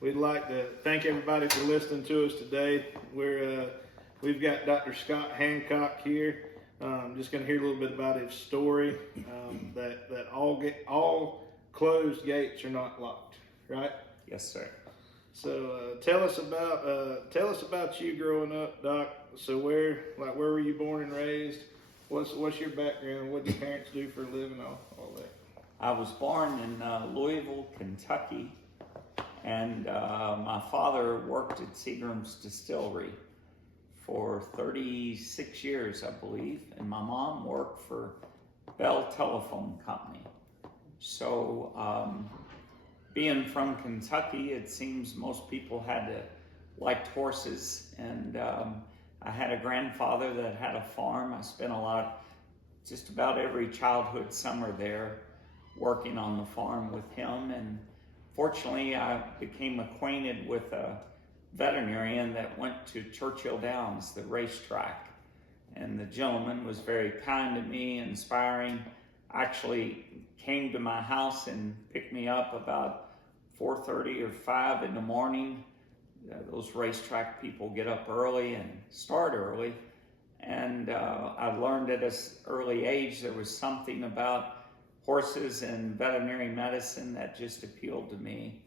We'd like to thank everybody for listening to us today. We've got Dr. Scott Hancock here. Just going to hear a little bit about his story. That all closed gates are not locked, right? Yes, sir. So tell us about you growing up, Doc. So where were you born and raised? What's your background? What did your parents do for a living? All that. I was born in Louisville, Kentucky, and my father worked at Seagram's Distillery for 36 years, I believe, and my mom worked for Bell Telephone Company. So being from Kentucky, it seems most people liked horses, and I had a grandfather that had a farm. I spent just about every childhood summer there working on the farm with him, and fortunately I became acquainted with a veterinarian that went to Churchill Downs, the racetrack, and the gentleman was very kind to me, inspiring. Actually came to my house and picked me up about 4:30 or 5 in the morning. Those racetrack people get up early and start early, and I learned at an early age there was something about horses and veterinary medicine that just appealed to me.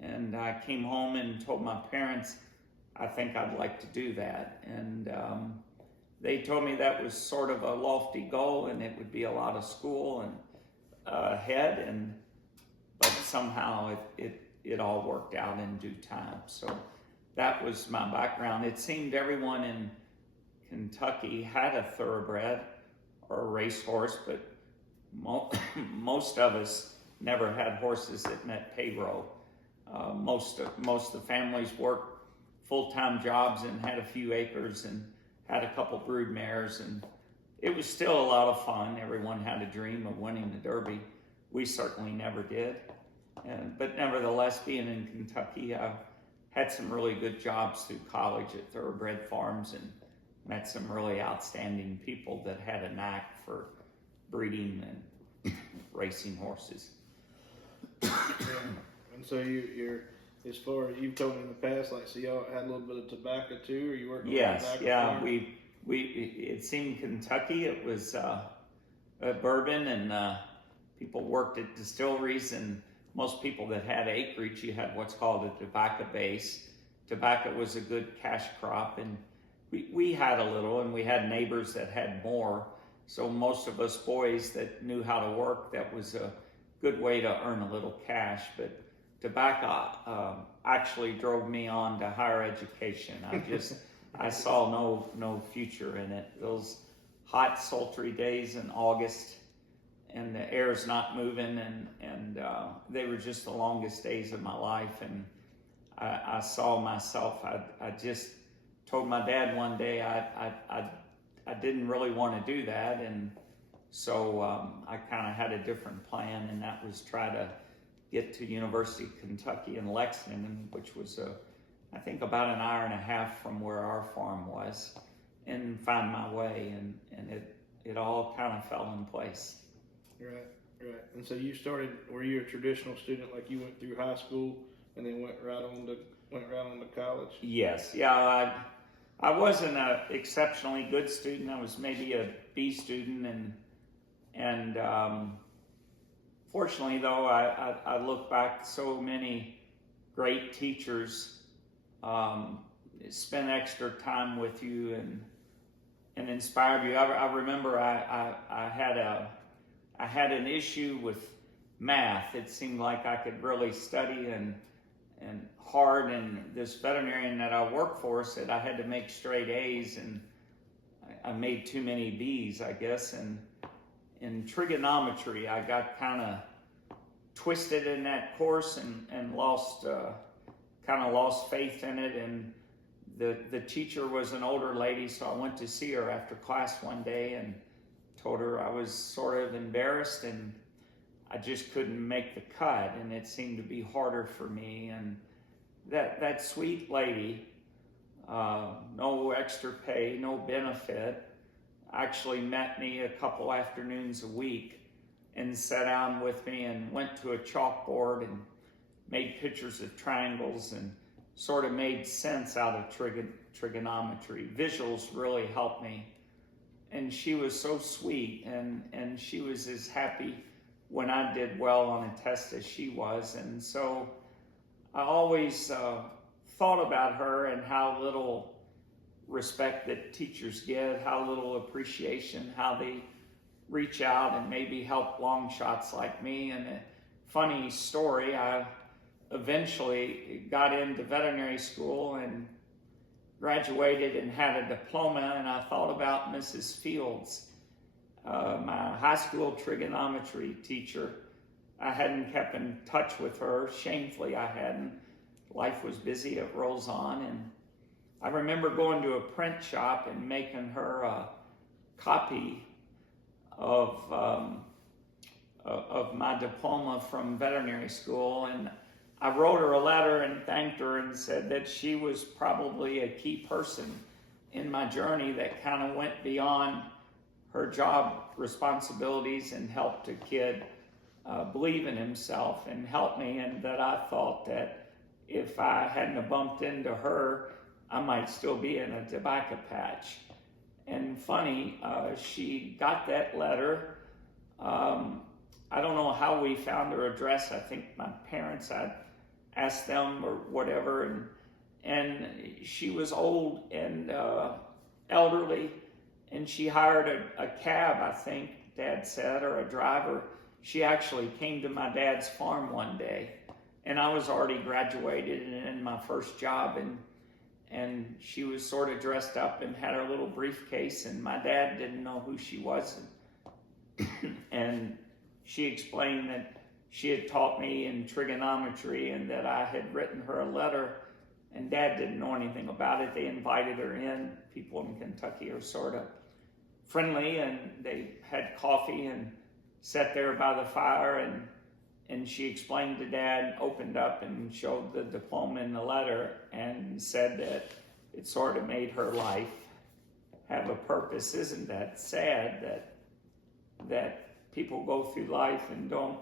And I came home and told my parents I think I'd like to do that, and they told me that was sort of a lofty goal and it would be a lot of school and ahead, but somehow it all worked out in due time. So that was my background. It seemed everyone in Kentucky had a thoroughbred or a racehorse, but most of us never had horses that met payroll. Most of the families worked full-time jobs and had a few acres and had a couple brood mares, and it was still a lot of fun. Everyone had a dream of winning the Derby. We certainly never did. But nevertheless, being in Kentucky, I had some really good jobs through college at thoroughbred farms and met some really outstanding people that had a knack for breeding and racing horses. And so you're as far as you've told me in the past, like, so y'all had a little bit of tobacco too, or you worked on tobacco? Yeah, it seemed Kentucky, it was bourbon, and people worked at distilleries, and most people that had acreage, you had what's called a tobacco base. Tobacco was a good cash crop, and we had a little, and we had neighbors that had more. So most of us boys that knew how to work, that was a good way to earn a little cash. But tobacco actually drove me on to higher education. I saw no future in it. Those hot, sultry days in August, and the air's not moving, and they were just the longest days of my life. And I saw myself, I just told my dad one day I didn't really want to do that, and so I kind of had a different plan, and that was try to get to University of Kentucky in Lexington, which was I think about an hour and a half from where our farm was, and find my way, and it all kind of fell in place. Right. And so were you a traditional student, like you went through high school and then went right on to college? Yes, yeah. I wasn't an exceptionally good student. I was maybe a B student, and fortunately, though, I look back, so many great teachers spent extra time with you and inspired you. I remember I had an issue with math. It seemed like I could really study and hard, and this veterinarian that I worked for said I had to make straight A's, and I made too many B's, I guess. And in trigonometry, I got kind of twisted in that course and lost faith in it. And the teacher was an older lady, so I went to see her after class one day and told her I was sort of embarrassed and I just couldn't make the cut, and it seemed to be harder for me. And that sweet lady, no extra pay, no benefit, actually met me a couple afternoons a week and sat down with me and went to a chalkboard and made pictures of triangles and sort of made sense out of trigonometry. Visuals really helped me. And she was so sweet, and she was as happy when I did well on a test as she was. And so I always thought about her and how little respect that teachers get, how little appreciation, how they reach out and maybe help long shots like me. And a funny story, I eventually got into veterinary school and graduated and had a diploma, and I thought about Mrs. Fields, my high school trigonometry teacher. I hadn't kept in touch with her. Shamefully, I hadn't. Life was busy, it rolls on. And I remember going to a print shop and making her a copy of my diploma from veterinary school. And I wrote her a letter and thanked her and said that she was probably a key person in my journey that kind of went beyond her job responsibilities and helped a kid believe in himself and help me. And that I thought that if I hadn't have bumped into her, I might still be in a tobacco patch. And funny, she got that letter. I don't know how we found her address. I think my parents, I'd asked them or whatever. And she was old and elderly, and she hired a cab, I think Dad said, or a driver. She actually came to my dad's farm one day, and I was already graduated and in my first job, and she was sort of dressed up and had her little briefcase, and my dad didn't know who she was. And she explained that she had taught me in trigonometry and that I had written her a letter, and Dad didn't know anything about it. They invited her in. People in Kentucky are sort of friendly, and they had coffee and sat there by the fire, and she explained to Dad, opened up and showed the diploma in the letter and said that it sort of made her life have a purpose. Isn't that sad that people go through life and don't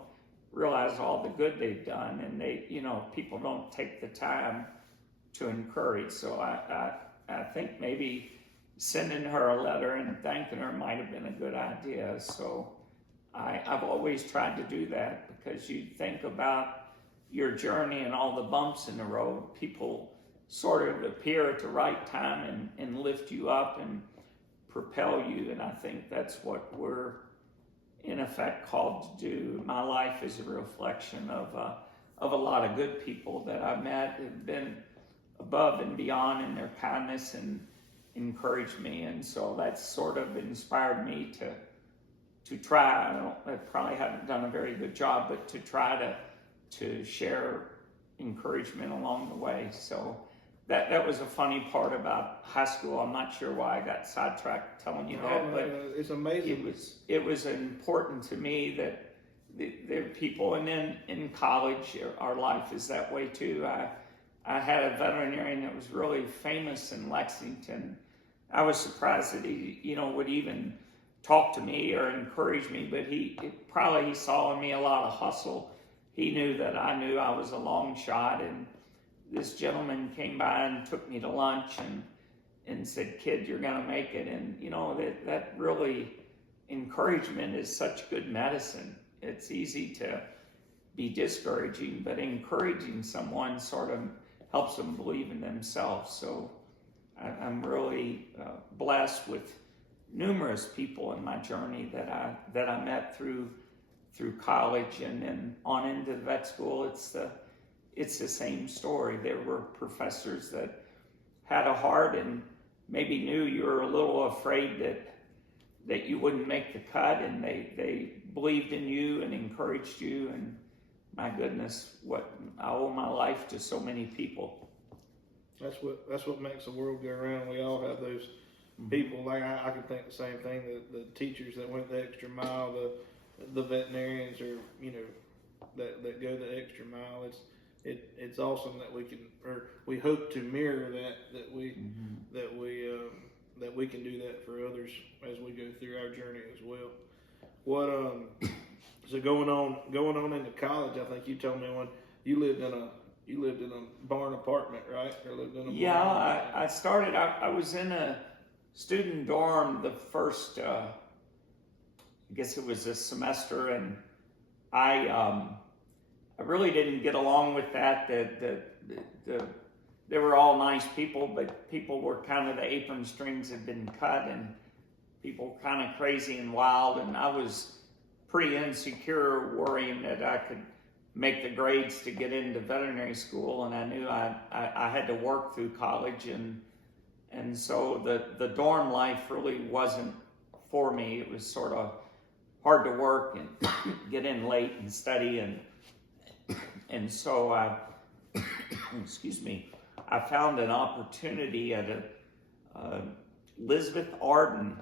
realize all the good they've done, and people don't take the time to encourage. So I think maybe sending her a letter and thanking her might have been a good idea. So I've always tried to do that, because you think about your journey and all the bumps in the road. People sort of appear at the right time and lift you up and propel you, and I think that's what we're in effect called to do. My life is a reflection of a lot of good people that I've met who've been above and beyond in their kindness and encouraged me, and so that's sort of inspired me to try. I probably haven't done a very good job, but to try to share encouragement along the way. So that was a funny part about high school. I'm not sure why I got sidetracked telling you that, but it's amazing. It was important to me that there are people, and then in college, our life is that way too. I had a veterinarian that was really famous in Lexington. I was surprised that he, would even talk to me or encourage me, but he saw in me a lot of hustle. He knew that I knew I was a long shot, and this gentleman came by and took me to lunch and said, "Kid, you're gonna make it." And that really, encouragement is such good medicine. It's easy to be discouraging, but encouraging someone sort of helps them believe in themselves. So I'm really blessed with numerous people in my journey that I met through college and then on into vet school. It's the same story. There were professors that had a heart and maybe knew you were a little afraid that you wouldn't make the cut, and they believed in you and encouraged you. And my goodness, what I owe my life to so many people. That's what makes the world go around. We all have those people. Like I can think the same thing. The teachers that went the extra mile, the veterinarians, or that go the extra mile. It's awesome that we hope to mirror that we can do that for others as we go through our journey as well. So going on into college, I think you told me you lived in a barn apartment, right? Or lived in a Yeah, barn? I started. I was in a student dorm the first. I guess it was a semester, and I really didn't get along with that. They were all nice people, but people were kind of, the apron strings had been cut, and people kind of crazy and wild, and I was pretty insecure, worrying that I could make the grades to get into veterinary school, and I knew I had to work through college, and so the dorm life really wasn't for me. It was sort of hard to work and get in late and study, and so I excuse me, I found an opportunity at Elizabeth Arden,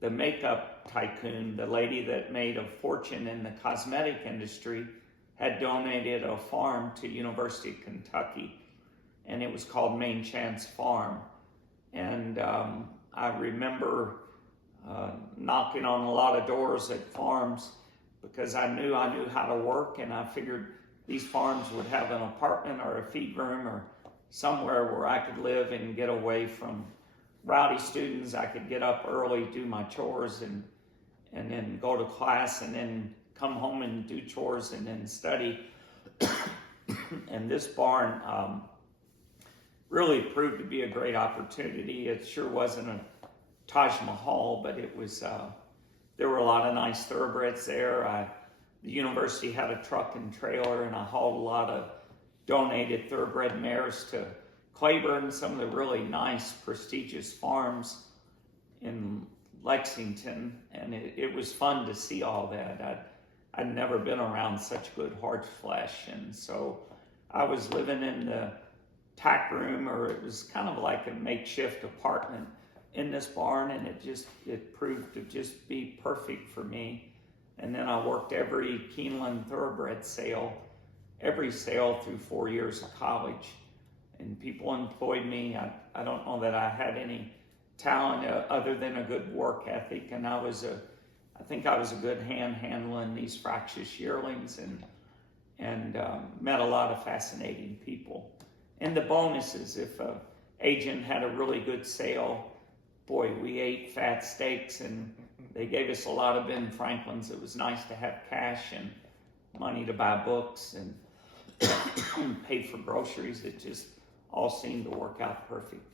the makeup tycoon, the lady that made a fortune in the cosmetic industry, had donated a farm to University of Kentucky, and it was called Main Chance Farm. And I remember knocking on a lot of doors at farms because I knew how to work, and I figured these farms would have an apartment or a feed room or somewhere where I could live and get away from rowdy students. I could get up early, do my chores, and then go to class, and then come home and do chores, and then study. And this barn really proved to be a great opportunity. It sure wasn't a Taj Mahal, but it was. There were a lot of nice thoroughbreds there. The university had a truck and trailer, and I hauled a lot of donated thoroughbred mares to Claiborne, some of the really nice, prestigious farms in Lexington, and it was fun to see all that. I'd never been around such good horse flesh, and so I was living in the tack room, or it was kind of like a makeshift apartment in this barn, and it proved to just be perfect for me. And then I worked every Keeneland thoroughbred sale, every sale through 4 years of college, and people employed me. I don't know that I had any talent other than a good work ethic, and I think I was a good hand handling these fractious yearlings, and met a lot of fascinating people. And the bonuses, if an agent had a really good sale, boy, we ate fat steaks, and they gave us a lot of Ben Franklins. It was nice to have cash and money to buy books and pay for groceries. It just all seemed to work out perfect.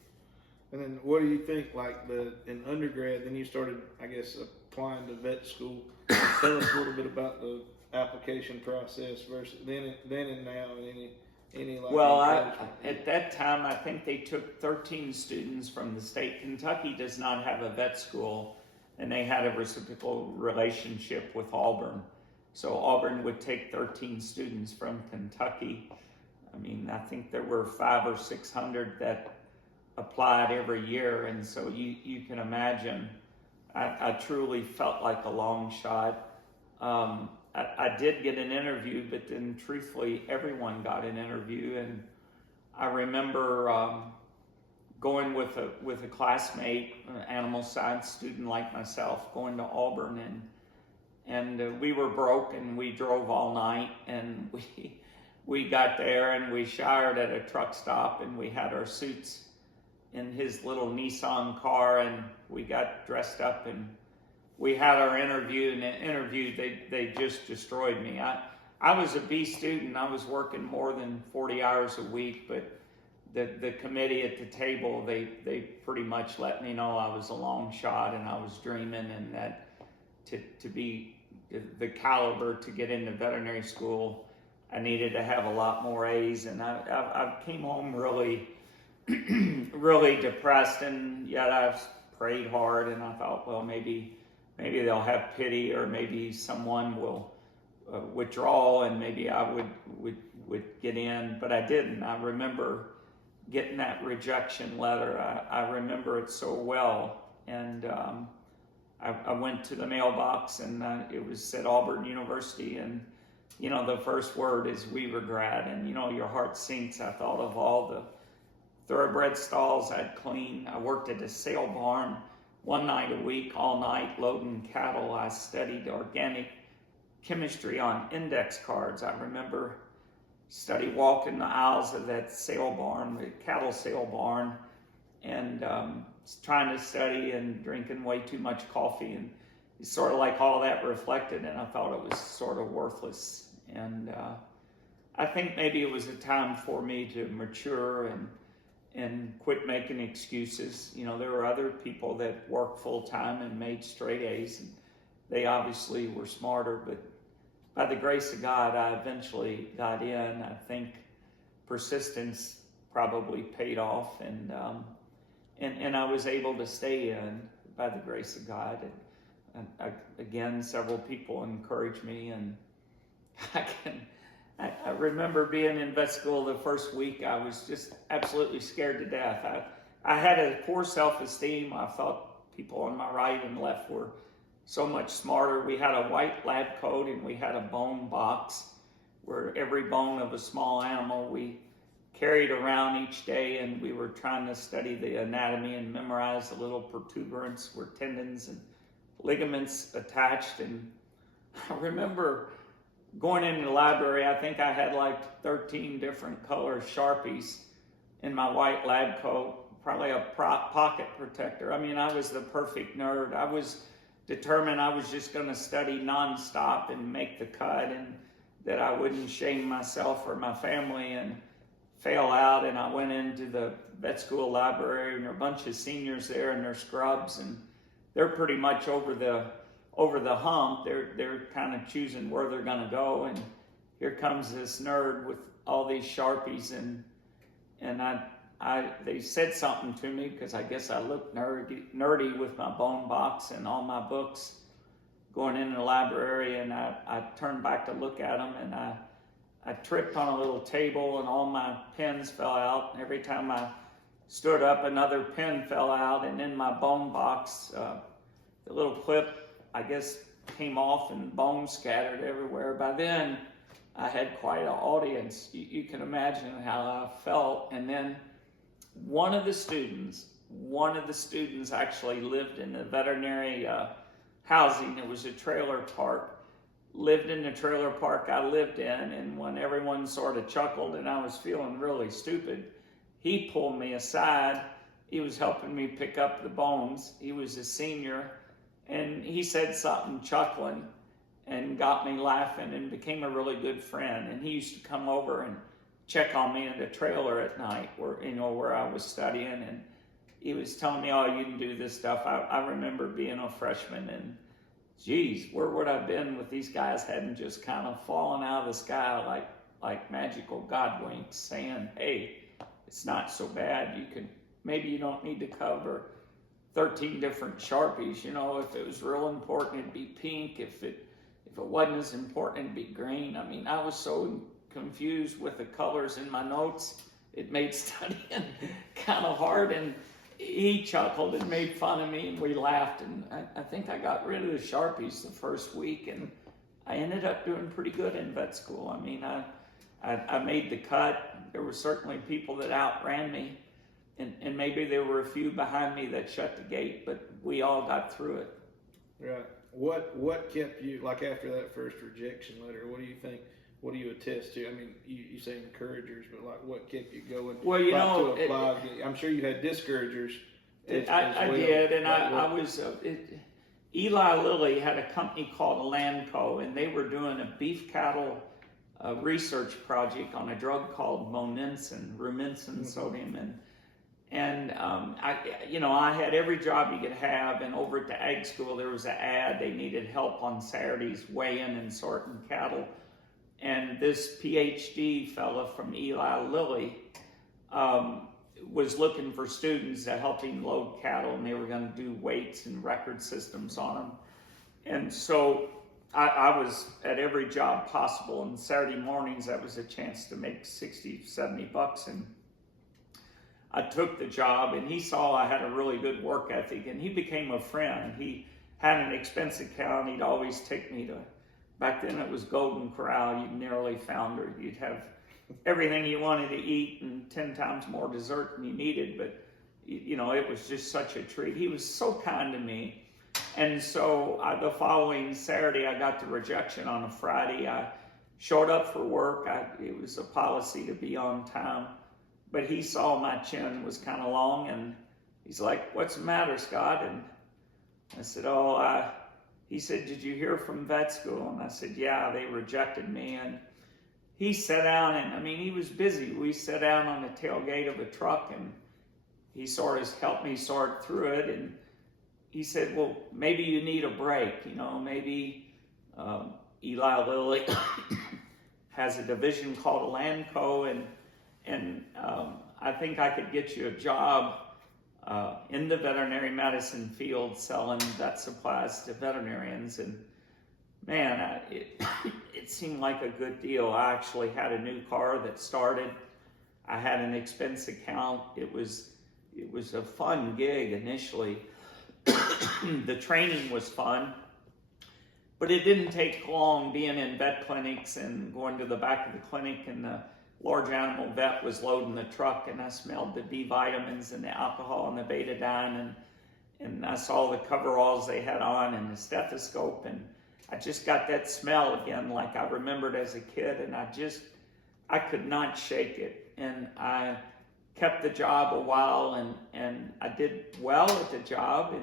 And then what do you think, like in undergrad, then you started, I guess, applying to vet school. Tell us a little bit about the application process versus then and now, and any like. Well, at that time, I think they took 13 students from the state. Kentucky does not have a vet school, and they had a reciprocal relationship with Auburn. So Auburn would take 13 students from Kentucky. I mean, I think there were 500 or 600 that applied every year, and so you can imagine, I truly felt like a long shot. I did get an interview, but then truthfully, everyone got an interview, and I remember going with a classmate, an animal science student like myself, going to Auburn, and we were broke, and we drove all night, and we got there, and we showered at a truck stop, and we had our suits in his little Nissan car, and we got dressed up, and we had our interview, and the interview, they just destroyed me. I was a B student. I was working more than 40 hours a week, but the committee at the table, they pretty much let me know I was a long shot, and I was dreaming, and that to be the caliber to get into veterinary school, I needed to have a lot more A's, and I came home really, really depressed, and yet I've prayed hard, and I thought, well, maybe they'll have pity, or maybe someone will withdraw, and maybe I would get in, but I didn't. I remember getting that rejection letter. I remember it so well, and I went to the mailbox, and it was said Auburn University, and the first word is "we regret," and your heart sinks. I thought of all the thoroughbred stalls I'd cleaned. I worked at a sale barn one night a week, all night, loading cattle. I studied organic chemistry on index cards. I remember study walking the aisles of that sale barn, the cattle sale barn, and trying to study and drinking way too much coffee, and it's sort of like all that reflected, and I thought it was sort of worthless. And I think maybe it was a time for me to mature and quit making excuses. You know, there were other people that worked full time and made straight A's, and they obviously were smarter, but by the grace of God, I eventually got in. I think persistence probably paid off, and I was able to stay in by the grace of God. And again, several people encouraged me, and I remember being in vet school the first week. I was just absolutely scared to death. I had a poor self-esteem. I thought people on my right and left were so much smarter. We had a white lab coat, and we had a bone box where every bone of a small animal we carried around each day, and we were trying to study the anatomy and memorize the little protuberance where tendons and ligaments attached. And I remember going into the library. I think I had like 13 different color Sharpies in my white lab coat, probably a pocket protector. I mean, I was the perfect nerd. I was determined I was just going to study nonstop and make the cut, and that I wouldn't shame myself or my family and fail out. And I went into the vet school library, and there were a bunch of seniors there in their scrubs, and they're pretty much over the hump. They're kind of choosing where they're going to go, and here comes this nerd with all these Sharpies, and they said something to me because I guess I looked nerdy with my bone box and all my books going into the library, and I turned back to look at them, and I tripped on a little table, and all my pens fell out. And every time I stood up, another pen fell out, and in my bone box, the little clip, I guess, came off, and bones scattered everywhere. By then, I had quite an audience. You can imagine how I felt. And then one of the students actually lived in the veterinary housing. It was a trailer park. Lived in the trailer park I lived in, and when everyone sort of chuckled and I was feeling really stupid, he pulled me aside. He was helping me pick up the bones. He was a senior, and he said something chuckling and got me laughing and became a really good friend. And he used to come over and check on me in the trailer at night where I was studying, and he was telling me, oh, you can do this stuff. I remember being a freshman, and geez, where would I have been with these guys hadn't just kind of fallen out of the sky like magical God winks, saying, hey, it's not so bad. Maybe you don't need to cover 13 different Sharpies. You know, if it was real important, it'd be pink. If it wasn't as important, it'd be green. I mean, I was so confused with the colors in my notes, it made studying kind of hard. And he chuckled and made fun of me, and we laughed. And I think I got rid of the Sharpies the first week, and I ended up doing pretty good in vet school. I mean, I made the cut. There were certainly people that outran me, and maybe there were a few behind me that shut the gate, but we all got through it. Right. What kept you, like after that first rejection letter, what do you think? What do you attest to? I mean, you say encouragers, but like what kept you going? Well, you know, to apply? I'm sure you had discouragers. I did, and I was. Eli Lilly had a company called Landco, and they were doing a beef cattle research project on a drug called rumensin sodium, and I had every job you could have. And over at the ag school, there was an ad. They needed help on Saturdays weighing and sorting cattle. And this PhD fella from Eli Lilly was looking for students to help him load cattle, and they were going to do weights and record systems on them. And so I was at every job possible, and Saturday mornings that was a chance to make $60-70, and I took the job, and he saw I had a really good work ethic, and he became a friend. He had an expense account. He'd always take me to, back then it was Golden Corral. You nearly found her. You'd have everything you wanted to eat and 10 times more dessert than you needed, but it was just such a treat. He was so kind to me. And so the following Saturday, I got the rejection on a Friday. I showed up for work. It was a policy to be on time, but he saw my chin was kind of long, and he's like, "What's the matter, Scott?" And I said, he said, "Did you hear from vet school?" And I said, "Yeah, they rejected me." And he sat down, and I mean, he was busy. We sat down on the tailgate of a truck, and he sort of helped me sort through it. And he said, "Well, maybe you need a break, maybe Eli Lilly has a division called Hancock, and I think I could get you a job in the veterinary medicine field selling vet supplies to veterinarians." And man, it seemed like a good deal. I actually had a new car that started. I had an expense account. It was a fun gig initially. The training was fun, but it didn't take long being in vet clinics and going to the back of the clinic, and the large animal vet was loading the truck, and I smelled the B vitamins and the alcohol and the betadine, and I saw the coveralls they had on and the stethoscope, and I just got that smell again like I remembered as a kid, and I could not shake it. And I kept the job a while, and I did well at the job,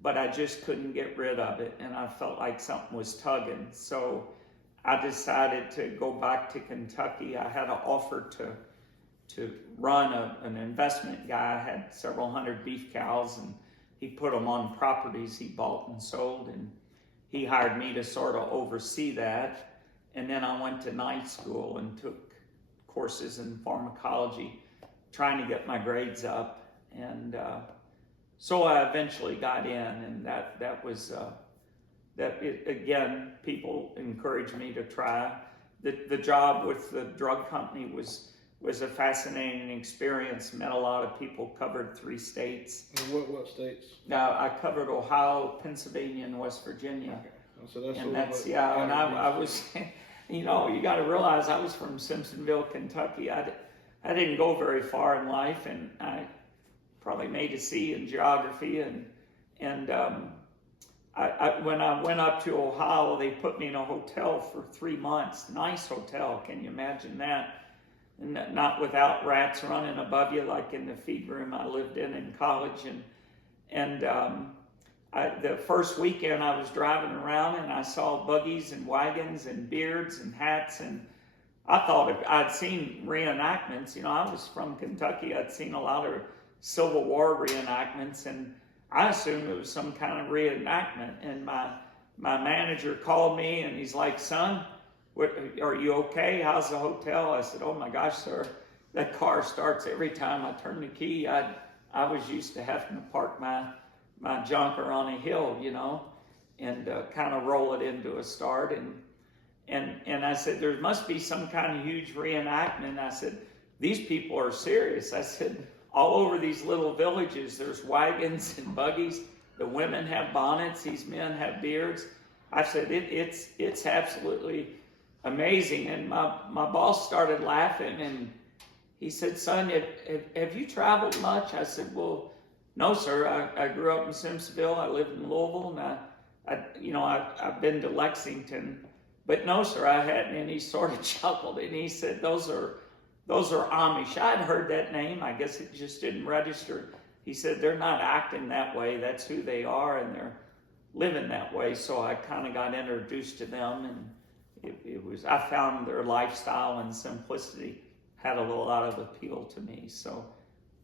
but I just couldn't get rid of it, and I felt like something was tugging. So I decided to go back to Kentucky. I had an offer to run an investment guy. I had several hundred beef cows, and he put them on properties he bought and sold, and he hired me to sort of oversee that. And then I went to night school and took courses in pharmacology, trying to get my grades up. And so I eventually got in, and that was again, people encouraged me to try. The job with the drug company was a fascinating experience. Met a lot of people, covered 3 states. And what states? Now I covered Ohio, Pennsylvania, and West Virginia. Okay. So that's And I was, you got to realize I was from Simpsonville, Kentucky. I didn't go very far in life, and I probably made a C in geography, and when I went up to Ohio, they put me in a hotel for 3 months. Nice hotel, can you imagine that? And not without rats running above you like in the feed room I lived in college. And the first weekend I was driving around, and I saw buggies and wagons and beards and hats, and I thought I'd seen reenactments. I was from Kentucky. I'd seen a lot of Civil War reenactments, and I assumed it was some kind of reenactment. And my manager called me, and he's like, "Son, are you okay? How's the hotel?" I said, "Oh my gosh, sir, that car starts every time I turn the key. I was used to having to park my junker on a hill, and kind of roll it into a start." And I said, "There must be some kind of huge reenactment." I said, "These people are serious." I said, "All over these little villages, there's wagons and buggies. The women have bonnets. These men have beards." I said, it's absolutely amazing. And my boss started laughing, and he said, "Son, have you traveled much?" I said, "Well, no, sir. I grew up in Simpsonville. I lived in Louisville, and I've been to Lexington, but no, sir, I hadn't." And he sort of chuckled, and he said, Those are Amish." I'd heard that name. I guess it just didn't register. He said, "They're not acting that way. That's who they are, and they're living that way." So I kind of got introduced to them, and I found their lifestyle and simplicity had a lot of appeal to me. So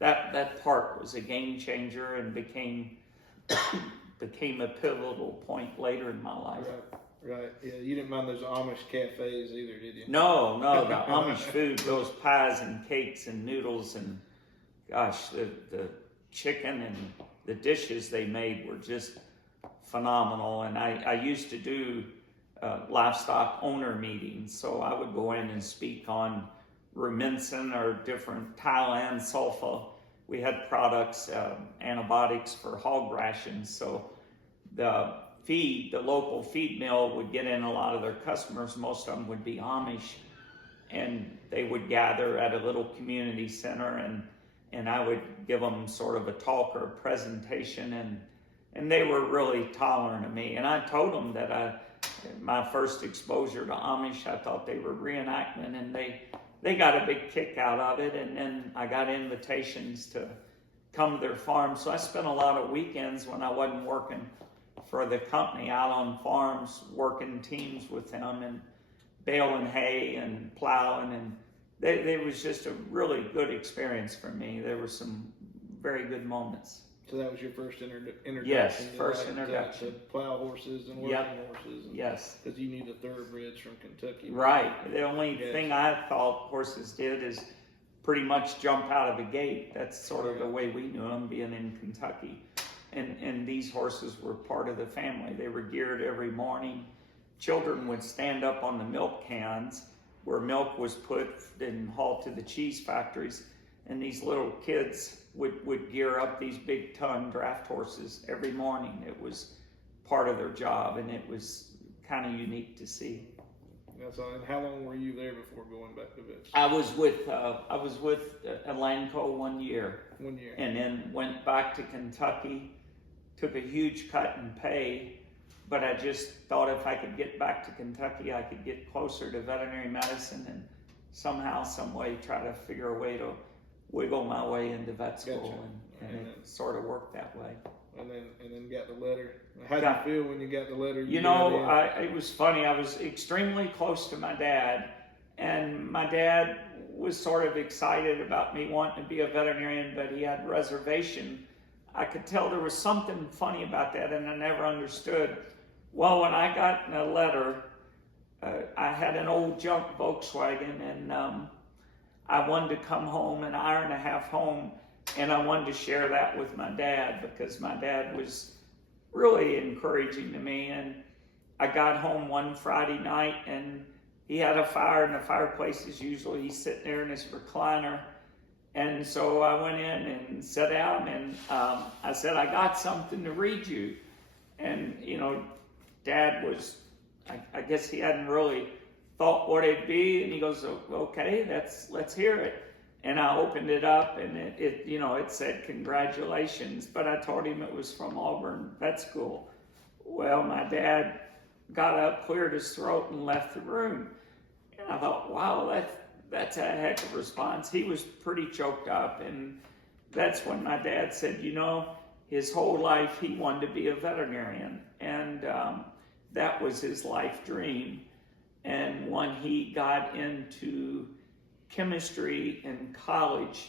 that part was a game changer, and became a pivotal point later in my life. Right. Yeah, you didn't mind those Amish cafes either, did you? No, the Amish food, those pies and cakes and noodles, and gosh, the chicken and the dishes they made were just phenomenal. And I used to do livestock owner meetings, so I would go in and speak on rumensin or different Thailand sulfa. We had products, antibiotics for hog rations, so the local feed mill would get in a lot of their customers. Most of them would be Amish, and they would gather at a little community center, and I would give them sort of a talk or a presentation, and they were really tolerant of me. And I told them that my first exposure to Amish. I thought they were reenactment, and they got a big kick out of it. And then I got invitations to come to their farm. So I spent a lot of weekends when I wasn't working for the company out on farms, working teams with them and baling hay and plowing. And it was just a really good experience for me. There were some very good moments. So that was your first introduction? Yes, to first introduction. To plow horses and working horses. And, yes. Because you need the thoroughbreds from Kentucky. Right. The only thing I thought horses did is pretty much jump out of the gate. That's sort of the way we knew them, being in Kentucky. And these horses were part of the family. They were geared every morning. Children would stand up on the milk cans where milk was put and hauled to the cheese factories. And these little kids would gear up these big ton draft horses every morning. It was part of their job, and it was kind of unique to see. That's all. And how long were you there before going back to vets? I was with Hancock 1 year. 1 year. And then went back to Kentucky, took a huge cut in pay, but I just thought if I could get back to Kentucky, I could get closer to veterinary medicine and somehow, some way, try to figure a way to wiggle my way into vet school. Gotcha. And it sort of worked that way. And then got the letter. How did you feel when you got the letter? It was funny. I was extremely close to my dad, and my dad was sort of excited about me wanting to be a veterinarian, but he had reservation. I could tell there was something funny about that, and I never understood. Well, when I got a letter, I had an old junk Volkswagen, and I wanted to come home an hour and a half home, and I wanted to share that with my dad because my dad was really encouraging to me. And I got home one Friday night, and he had a fire in the fireplace as usual. He's sitting there in his recliner. And so I went in and sat down, and I said, I got something to read you. And, Dad was, I guess he hadn't really thought what it'd be. And he goes, okay, let's hear it. And I opened it up, and it said congratulations, but I told him it was from Auburn Vet School. Well, my dad got up, cleared his throat, and left the room. And I thought, wow, that's a heck of a response. He was pretty choked up, and that's when my dad said, his whole life he wanted to be a veterinarian, and that was his life dream. And when he got into chemistry in college,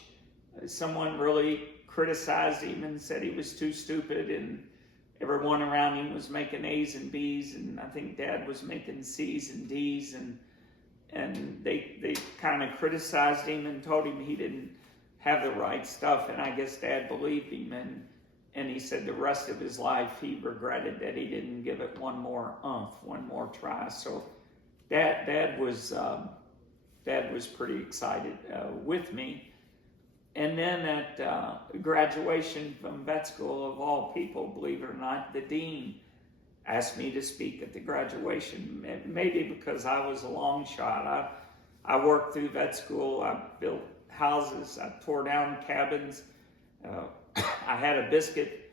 someone really criticized him and said he was too stupid, and everyone around him was making A's and B's, and I think Dad was making C's and D's, and they kind of criticized him and told him he didn't have the right stuff. And I guess Dad believed him, and he said the rest of his life he regretted that he didn't give it one more try. So Dad was pretty excited with me. And then at graduation from vet school, of all people, believe it or not, the dean asked me to speak at the graduation. Maybe because I was a long shot. I worked through vet school. I built houses. I tore down cabins. I had a biscuit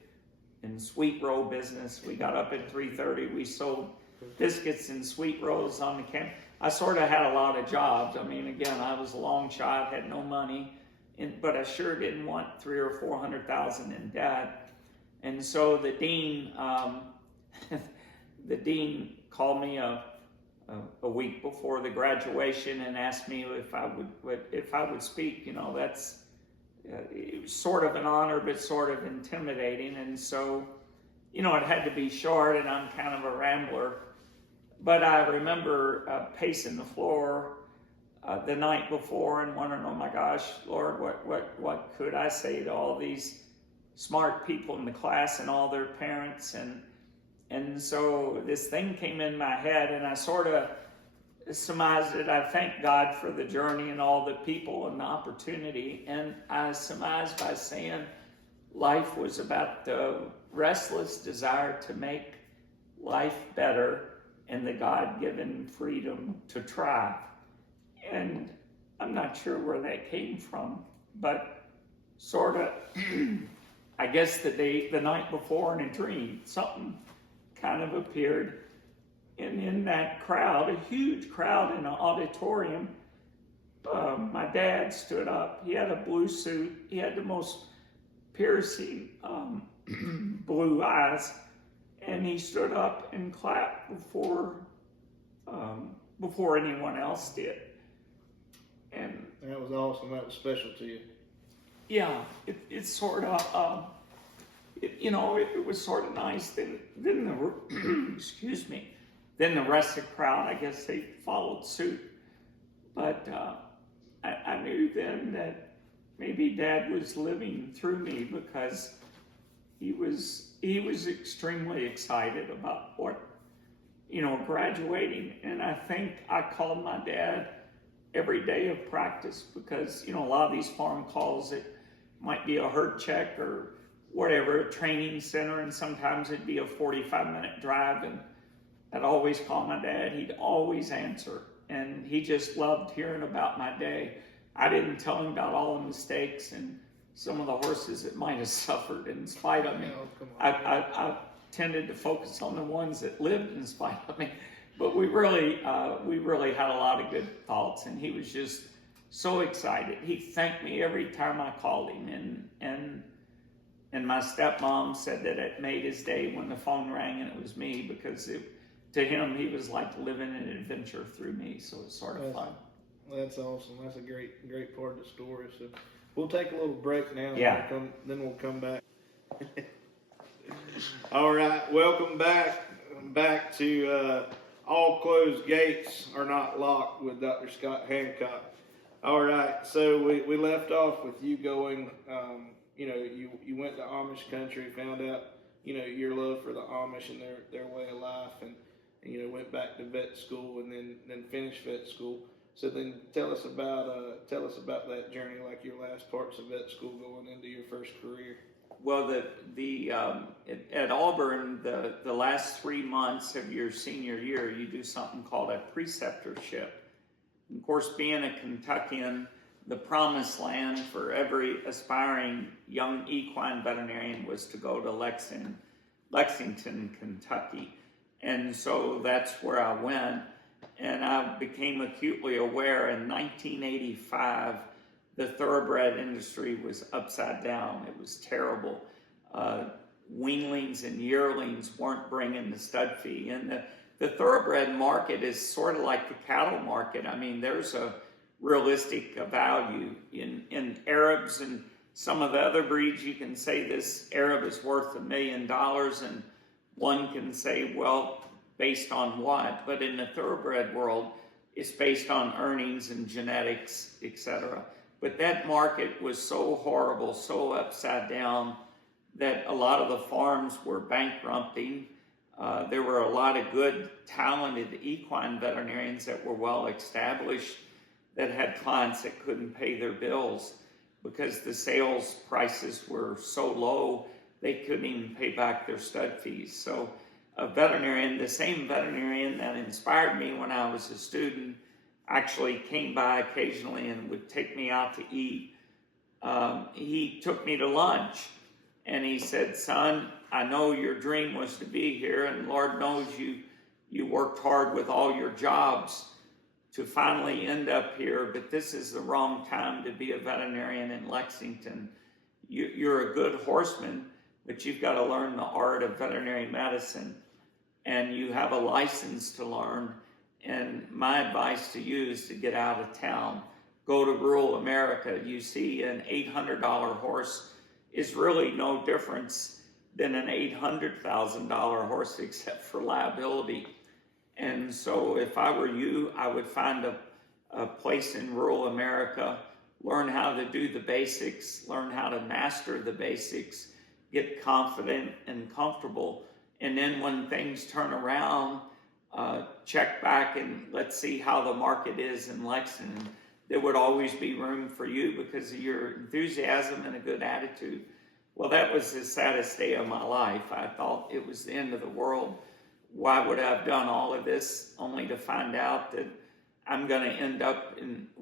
and sweet roll business. We got up at 3:30. We sold biscuits and sweet rolls on the campus. I sort of had a lot of jobs. I mean, again, I was a long shot, had no money, but I sure didn't want $300,000 or $400,000 in debt. And so the dean, called me a week before the graduation and asked me if I would speak. That's it was sort of an honor, but sort of intimidating. And so, it had to be short, and I'm kind of a rambler. But I remember pacing the floor the night before and wondering, oh my gosh, Lord, what could I say to all these smart people in the class and all their parents? And so this thing came in my head, and I sort of surmised it. I thank God for the journey and all the people and the opportunity. And I surmised by saying life was about the restless desire to make life better and the God-given freedom to try. And I'm not sure where that came from, but sort of, I guess the night before in a dream, something kind of appeared And in that crowd, a huge crowd in an auditorium, my dad stood up. He had a blue suit. He had the most piercing blue eyes, and he stood up and clapped before anyone else did. And that was awesome. That was special to you. Yeah, it's sort of, it was sort of nice. Then the excuse me. Then the rest of the crowd, I guess they followed suit. But I knew then that maybe Dad was living through me, because he was extremely excited about graduating. And I think I called my dad every day of practice, because, a lot of these farm calls, it might be a herd check or whatever, a training center, and sometimes it'd be a 45-minute drive, and I'd always call my dad. He'd always answer, and he just loved hearing about my day. I didn't tell him about all the mistakes and some of the horses that might have suffered in spite of me. I tended to focus on the ones that lived in spite of me. But we really had a lot of good thoughts, and he was just so excited. He thanked me every time I called him, and my stepmom said that it made his day when the phone rang and it was me, because to him, he was like living an adventure through me. So it's sort of fun. That's awesome. That's a great part of the story. So we'll take a little break now. Yeah. Then we'll come back. All right. Welcome back to All Closed Gates Are Not Locked with Dr. Scott Hancock. All right. So we left off with you going, you went to Amish country, found out, your love for the Amish and their way of life, and went back to vet school, and then finished vet school. So then tell us about that journey, like your last parts of vet school going into your first career. Well, at Auburn, the last 3 months of your senior year, you do something called a preceptorship. And of course, being a Kentuckian, the promised land for every aspiring young equine veterinarian was to go to Lexington, Kentucky. And so that's where I went. And I became acutely aware in 1985, the thoroughbred industry was upside down. It was terrible. Weanlings and yearlings weren't bringing the stud fee. And the thoroughbred market is sort of like the cattle market. I mean, there's a realistic value in Arabs and some of the other breeds. You can say this Arab is worth $1 million, and one can say, well, based on what? But in the thoroughbred world, it's based on earnings and genetics, etc. But that market was so horrible, so upside down, that a lot of the farms were bankrupting. There were a lot of good, talented equine veterinarians that were well established that had clients that couldn't pay their bills because the sales prices were so low they couldn't even pay back their stud fees. So a veterinarian, the same veterinarian that inspired me when I was a student, actually came by occasionally and would take me out to eat. He took me to lunch, and he said, "Son, I know your dream was to be here, and Lord knows you worked hard with all your jobs to finally end up here, but this is the wrong time to be a veterinarian in Lexington. You're a good horseman, but you've got to learn the art of veterinary medicine, and you have a license to learn. And my advice to you is to get out of town. Go to rural America. You see an $800 horse is really no difference than an $800,000 horse except for liability. And so if I were you, I would find a place in rural America, learn how to do the basics, learn how to master the basics, get confident and comfortable. And then when things turn around, check back and let's see how the market is in Lexington. There would always be room for you because of your enthusiasm and a good attitude." Well, that was the saddest day of my life. I thought it was the end of the world. Why would I have done all of this only to find out that I'm going to end up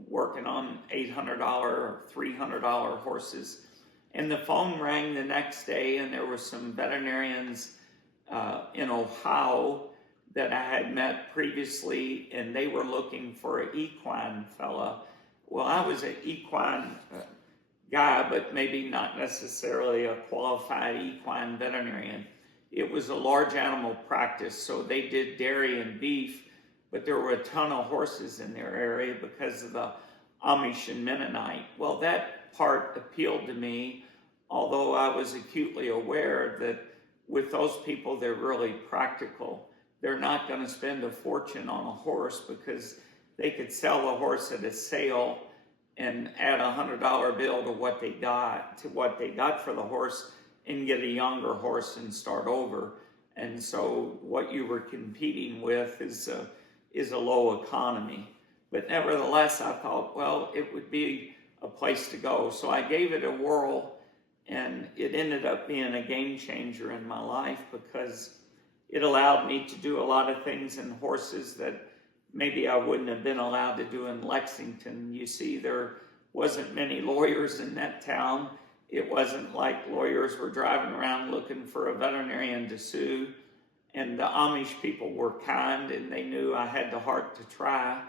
working on $800 or $300 horses? And the phone rang the next day, and there were some veterinarians in Ohio that I had met previously, and they were looking for an equine fella. Well, I was an equine guy, but maybe not necessarily a qualified equine veterinarian. It was a large animal practice, so they did dairy and beef, but there were a ton of horses in their area because of the Amish and Mennonite. Well, that part appealed to me, although I was acutely aware that with those people, they're really practical. They're not going to spend a fortune on a horse because they could sell the horse at a sale and add $100 bill to what they got for the horse and get a younger horse and start over. And so what you were competing with is a low economy. But nevertheless, I thought, well, it would be a place to go. So I gave it a whirl, and it ended up being a game changer in my life because it allowed me to do a lot of things in horses that maybe I wouldn't have been allowed to do in Lexington. You see, there wasn't many lawyers in that town. It wasn't like lawyers were driving around looking for a veterinarian to sue. And the Amish people were kind, and they knew I had the heart to try.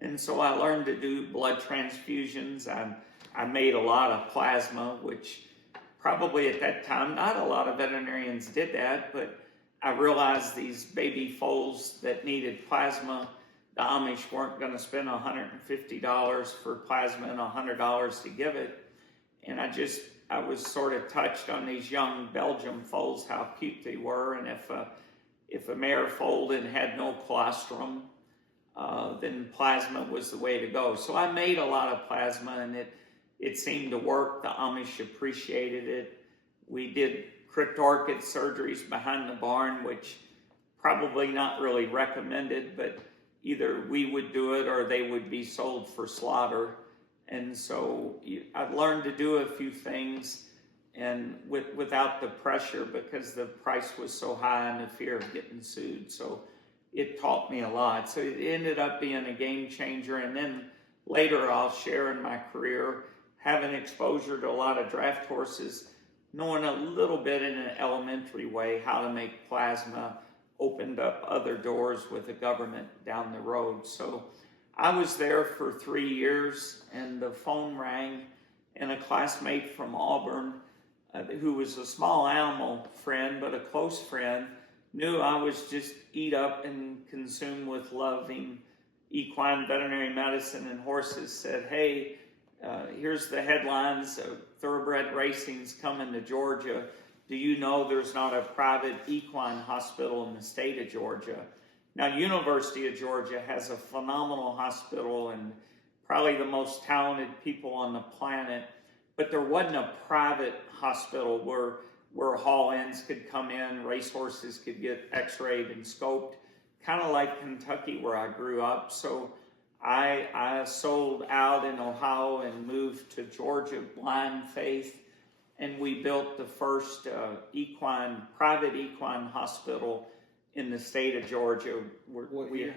And so I learned to do blood transfusions. I made a lot of plasma, which probably at that time, not a lot of veterinarians did that, but I realized these baby foals that needed plasma, the Amish weren't going to spend $150 for plasma and $100 to give it. And I was sort of touched on these young Belgian foals, how cute they were. And if a mare foaled and had no colostrum, then plasma was the way to go. So I made a lot of plasma, and it seemed to work. The Amish appreciated it. We did cryptorchid surgeries behind the barn, which probably not really recommended, but either we would do it or they would be sold for slaughter. And so I've learned to do a few things and without the pressure, because the price was so high and the fear of getting sued. So it taught me a lot. So it ended up being a game changer. And then later I'll share in my career, having exposure to a lot of draft horses, knowing a little bit in an elementary way how to make plasma opened up other doors with the government down the road. So I was there for 3 years, and the phone rang, and a classmate from Auburn, who was a small animal friend, but a close friend, knew I was just eat up and consumed with loving equine veterinary medicine and horses, said, hey, here's the headlines, thoroughbred racing's coming to Georgia. Do you know there's not a private equine hospital in the state of Georgia? Now, University of Georgia has a phenomenal hospital and probably the most talented people on the planet, but there wasn't a private hospital where haul-ins could come in, racehorses could get x-rayed and scoped, kind of like Kentucky where I grew up. So I sold out in Ohio and moved to Georgia, blind faith, and we built the first private equine hospital in the state of Georgia. What year?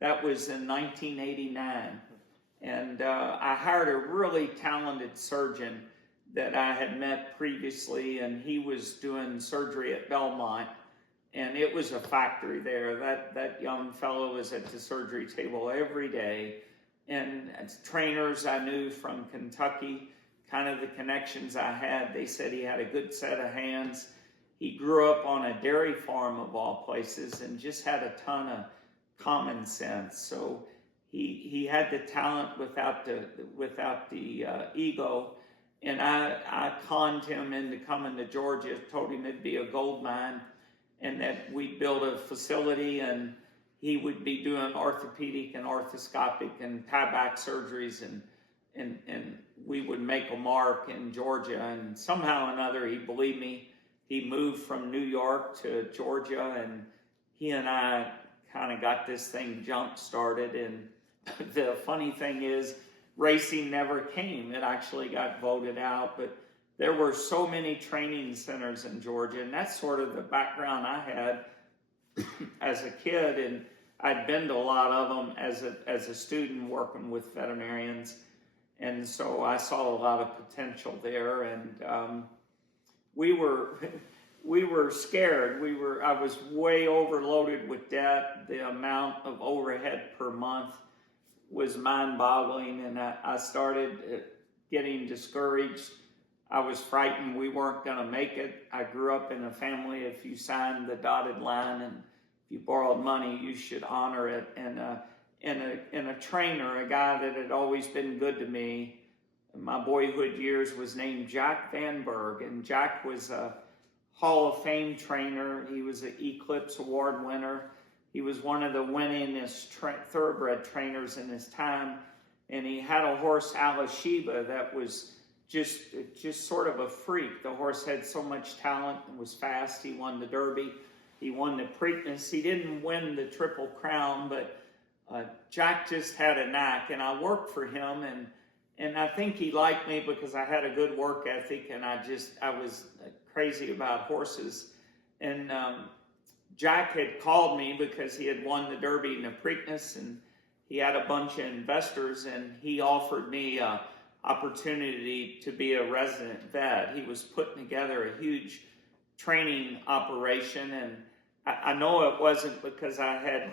That was in 1989. And I hired a really talented surgeon that I had met previously, and he was doing surgery at Belmont, and it was a factory there. That young fellow was at the surgery table every day. And as trainers I knew from Kentucky, kind of the connections I had, they said he had a good set of hands. He grew up on a dairy farm of all places and just had a ton of common sense. So he had the talent without the ego. And I conned him into coming to Georgia, told him it'd be a gold mine and that we'd build a facility and he would be doing orthopedic and orthoscopic and tie-back surgeries and we would make a mark in Georgia. And somehow or another, he believed me. He moved from New York to Georgia, and he and I kind of got this thing jump-started. And the funny thing is, racing never came. It actually got voted out, but there were so many training centers in Georgia, and that's sort of the background I had as a kid, and I'd been to a lot of them as a student working with veterinarians, and so I saw a lot of potential there. And we were we were scared. I was way overloaded with debt. The amount of overhead per month was mind-boggling, and I started getting discouraged. I was frightened we weren't going to make it. I grew up in a family, if you signed the dotted line and if you borrowed money, you should honor it. And a trainer, a guy that had always been good to me in my boyhood years, was named Jack Van Berg. And Jack was a Hall of Fame trainer. He was an Eclipse Award winner. He was one of the winningest thoroughbred trainers in his time. And he had a horse, Alashiba, that was just sort of a freak. The horse had so much talent and was fast. He won the Derby. He won the Preakness. He didn't win the Triple Crown, but Jack just had a knack. And I worked for him, and I think he liked me because I had a good work ethic, and I was crazy about horses. And Jack had called me because he had won the Derby and the Preakness, and he had a bunch of investors, and he offered me an opportunity to be a resident vet. He was putting together a huge training operation, and I know it wasn't because I had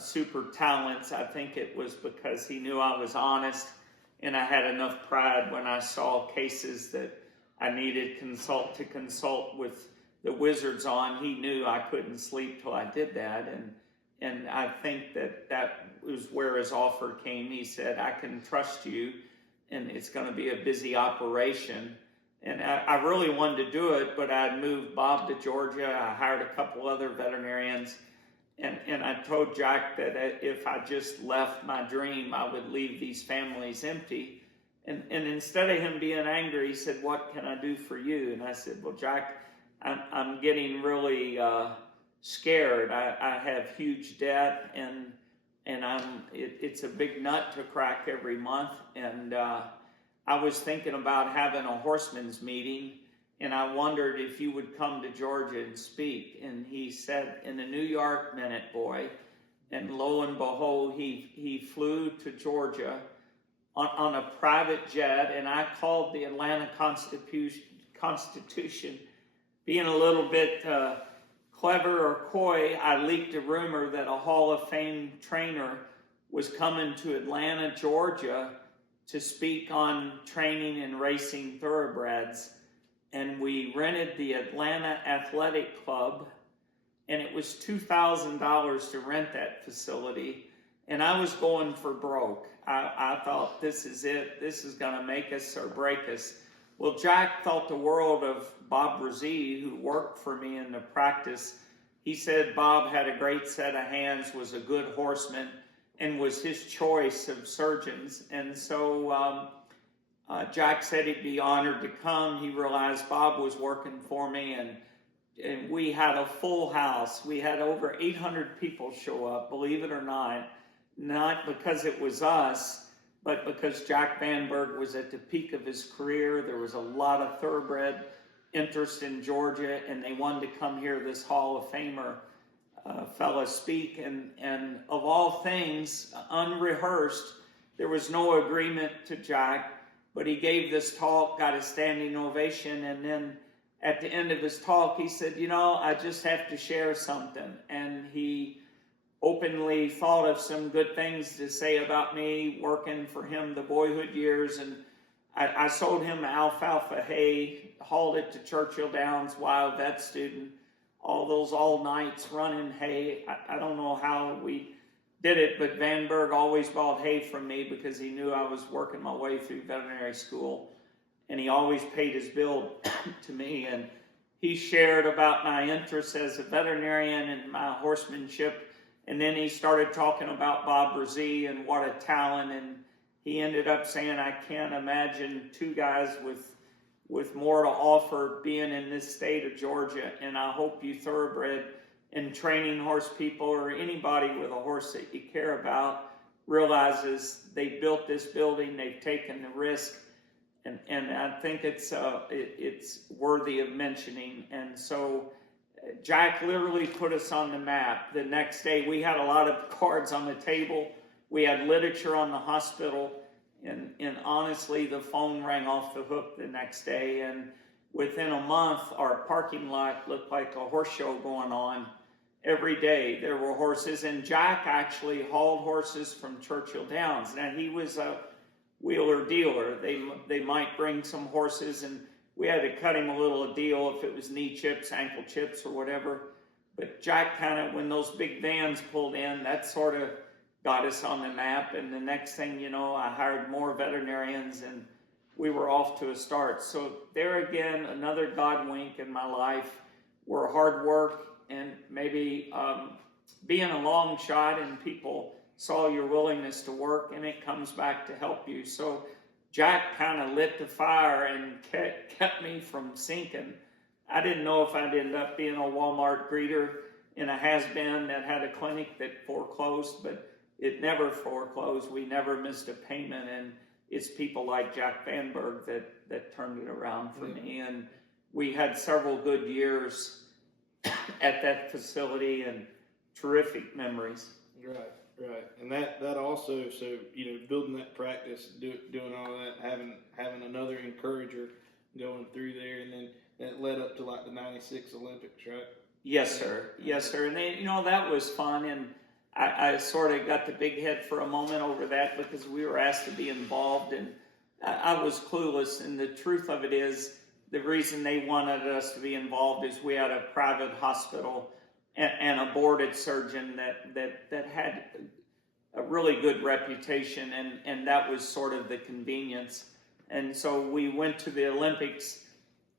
super talents. I think it was because he knew I was honest, and I had enough pride when I saw cases that I needed to consult with the wizards on. He knew I couldn't sleep till I did that, and I think that was where his offer came. He said, I can trust you, and it's going to be a busy operation. And I really wanted to do it, but I'd moved Bob to Georgia. I hired a couple other veterinarians, and I told Jack that if I just left my dream, I would leave these families empty. And instead of him being angry, he said, what can I do for you? And I said, well, Jack, I'm getting really scared. I have huge debt, and it's a big nut to crack every month. And I was thinking about having a horseman's meeting, and I wondered if you would come to Georgia and speak. And he said, in the New York Minute, boy. And lo and behold, he flew to Georgia on a private jet, and I called the Atlanta Constitution. Being a little bit clever or coy, I leaked a rumor that a Hall of Fame trainer was coming to Atlanta, Georgia, to speak on training and racing thoroughbreds. And we rented the Atlanta Athletic Club, and it was $2,000 to rent that facility. And I was going for broke. I thought, this is it. This is going to make us or break us. Well, Jack thought the world of Bob Brzee, who worked for me in the practice. He said Bob had a great set of hands, was a good horseman, and was his choice of surgeons. And so Jack said he'd be honored to come. He realized Bob was working for me, and we had a full house. We had over 800 people show up, believe it or not because it was us, but because Jack Van Berg was at the peak of his career. There was a lot of thoroughbred interest in Georgia, and they wanted to come hear this Hall of Famer fella speak. And of all things, unrehearsed, there was no agreement to Jack, but he gave this talk, got a standing ovation, and then at the end of his talk, he said, I just have to share something. And he openly thought of some good things to say about me working for him the boyhood years. And I sold him alfalfa hay, hauled it to Churchill Downs, wild vet student, all nights running hay. I don't know how we did it, but Van Berg always bought hay from me because he knew I was working my way through veterinary school. And he always paid his bill to me. And he shared about my interests as a veterinarian and my horsemanship. And then he started talking about Bob Brzee and what a talent. And he ended up saying, I can't imagine two guys with more to offer being in this state of Georgia. And I hope you thoroughbred and training horse people, or anybody with a horse that you care about, realizes they built this building, they've taken the risk. And I think it's worthy of mentioning. And so Jack literally put us on the map. The next day, we had a lot of cards on the table. We had literature on the hospital. And honestly, the phone rang off the hook the next day. within a month, our parking lot looked like a horse show going on. Every day there were horses, and Jack actually hauled horses from Churchill Downs. Now, he was a wheeler dealer. They might bring some horses, and we had to cut him a little deal if it was knee chips, ankle chips, or whatever. But Jack kind of, when those big vans pulled in, that sort of got us on the map. And the next thing you know, I hired more veterinarians, and we were off to a start. So there again, another God wink in my life, where hard work and maybe being a long shot, and people saw your willingness to work, and it comes back to help you. So Jack kind of lit the fire and kept me from sinking. I didn't know if I'd end up being a Walmart greeter in a has-been that had a clinic that foreclosed, but it never foreclosed. We never missed a payment, and it's people like Jack Vanberg that turned it around for me. And we had several good years at that facility and terrific memories. Right. And that also, so, building that practice, doing all that, having another encourager going through there, and then that led up to like the 96 Olympics, right? Yes, sir. And then, that was fun. And I sort of got the big head for a moment over that because we were asked to be involved, and I was clueless. And the truth of it is, the reason they wanted us to be involved is we had a private hospital and a boarded surgeon that had a really good reputation, and that was sort of the convenience. And so we went to the Olympics,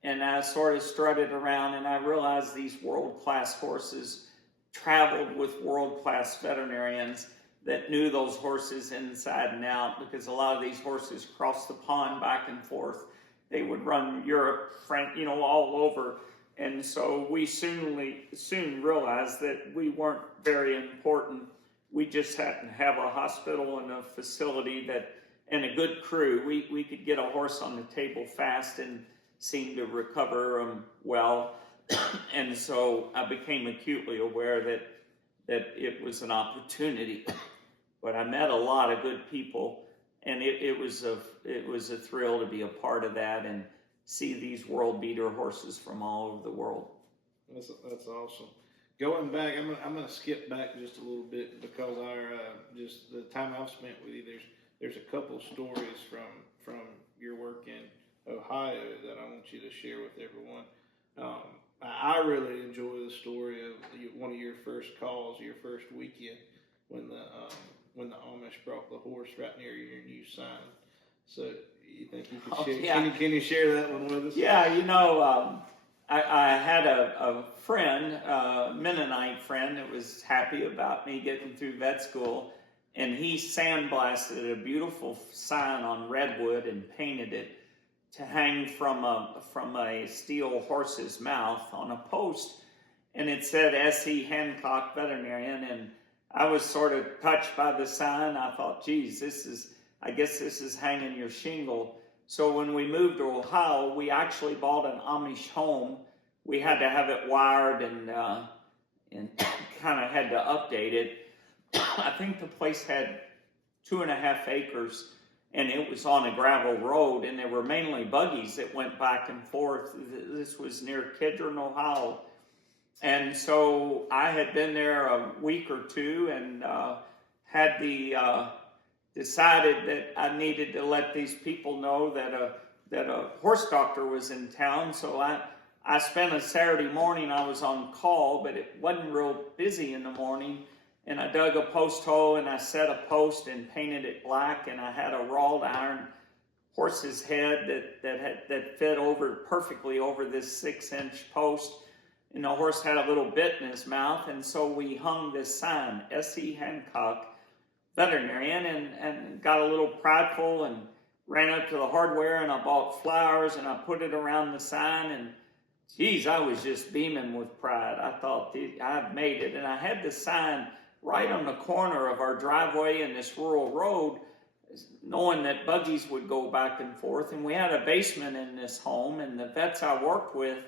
and I sort of strutted around, and I realized these world-class horses traveled with world-class veterinarians that knew those horses inside and out, because a lot of these horses crossed the pond back and forth. They would run Europe, all over. And so we soon realized that we weren't very important. We just happened to have a hospital and a facility and a good crew. We could get a horse on the table fast and seem to recover well. And so I became acutely aware that it was an opportunity. But I met a lot of good people, and it was a thrill to be a part of that and see these world beater horses from all over the world. That's awesome. Going back, I'm gonna skip back just a little bit because just the time I've spent with you. There's a couple stories from your work in Ohio that I want you to share with everyone. I really enjoy the story of one of your first calls, your first weekend, when the Amish brought the horse right near your new sign. So you think you could share? Yeah. Can you share that one with us? Yeah, I had a friend, a Mennonite friend, that was happy about me getting through vet school, and he sandblasted a beautiful sign on redwood and painted it to hang from a steel horse's mouth on a post, and it said S.E. Hancock Veterinarian. And I was sort of touched by the sign. I thought, geez, I guess this is hanging your shingle. So when we moved to Ohio, we actually bought an Amish home. We had to have it wired and kind of had to update it. I think the place had 2.5 acres, and it was on a gravel road, and there were mainly buggies that went back and forth. This was near Kedron, Ohio. And so I had been there a week or two, and had decided that I needed to let these people know that a horse doctor was in town. So I spent a Saturday morning, I was on call, but it wasn't real busy in the morning. And I dug a post hole, and I set a post and painted it black, and I had a wrought iron horse's head that fit perfectly over this 6-inch post. And the horse had a little bit in his mouth, and so we hung this sign, S.E. Hancock Veterinarian, and got a little prideful and ran up to the hardware, and I bought flowers, and I put it around the sign, and geez, I was just beaming with pride. I thought, I've made it. And I had the sign right on the corner of our driveway in this rural road, knowing that buggies would go back and forth. And we had a basement in this home, and the vets I worked with,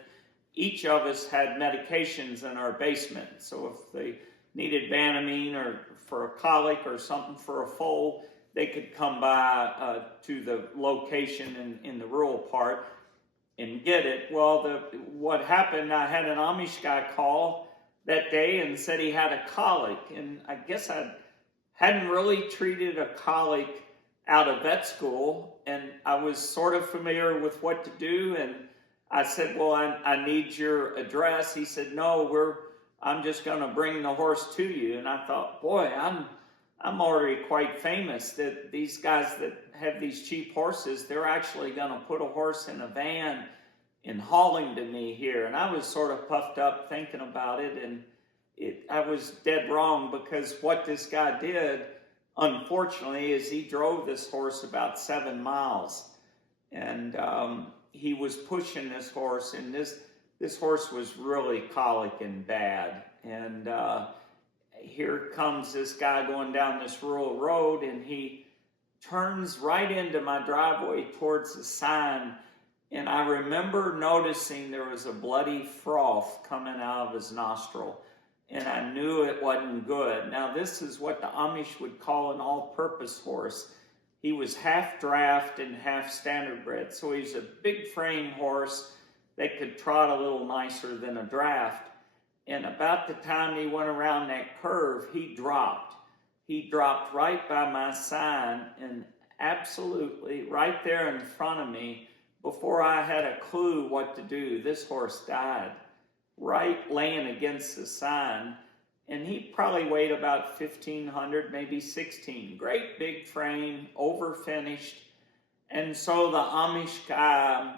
each of us had medications in our basement. So if they needed Banamine or for a colic or something for a foal, they could come by to the location in the rural part. and get it. Well, what happened, I had an Amish guy call that day and said he had a colic. And I guess I hadn't really treated a colic out of vet school. And I was sort of familiar with what to do. And I said, well, I need your address. He said, no, I'm just going to bring the horse to you. And I thought, boy, I'm already quite famous that these guys that have these cheap horses, they're actually going to put a horse in a van and haul him to me here. And I was sort of puffed up thinking about it, and I was dead wrong, because what this guy did, unfortunately, is he drove this horse about 7 miles, and he was pushing this horse, and this horse was really colic and bad. And here comes this guy going down this rural road, and he turns right into my driveway towards the sign. And I remember noticing there was a bloody froth coming out of his nostril. And I knew it wasn't good. Now, this is what the Amish would call an all-purpose horse. He was half draft and half standard bred. So he's a big frame horse that could trot a little nicer than a draft. And about the time he went around that curve, he dropped. He dropped right by my sign, and absolutely right there in front of me, before I had a clue what to do, this horse died, right laying against the sign. And he probably weighed about 1,500, maybe 16. Great big frame, over finished. And so the Amish guy,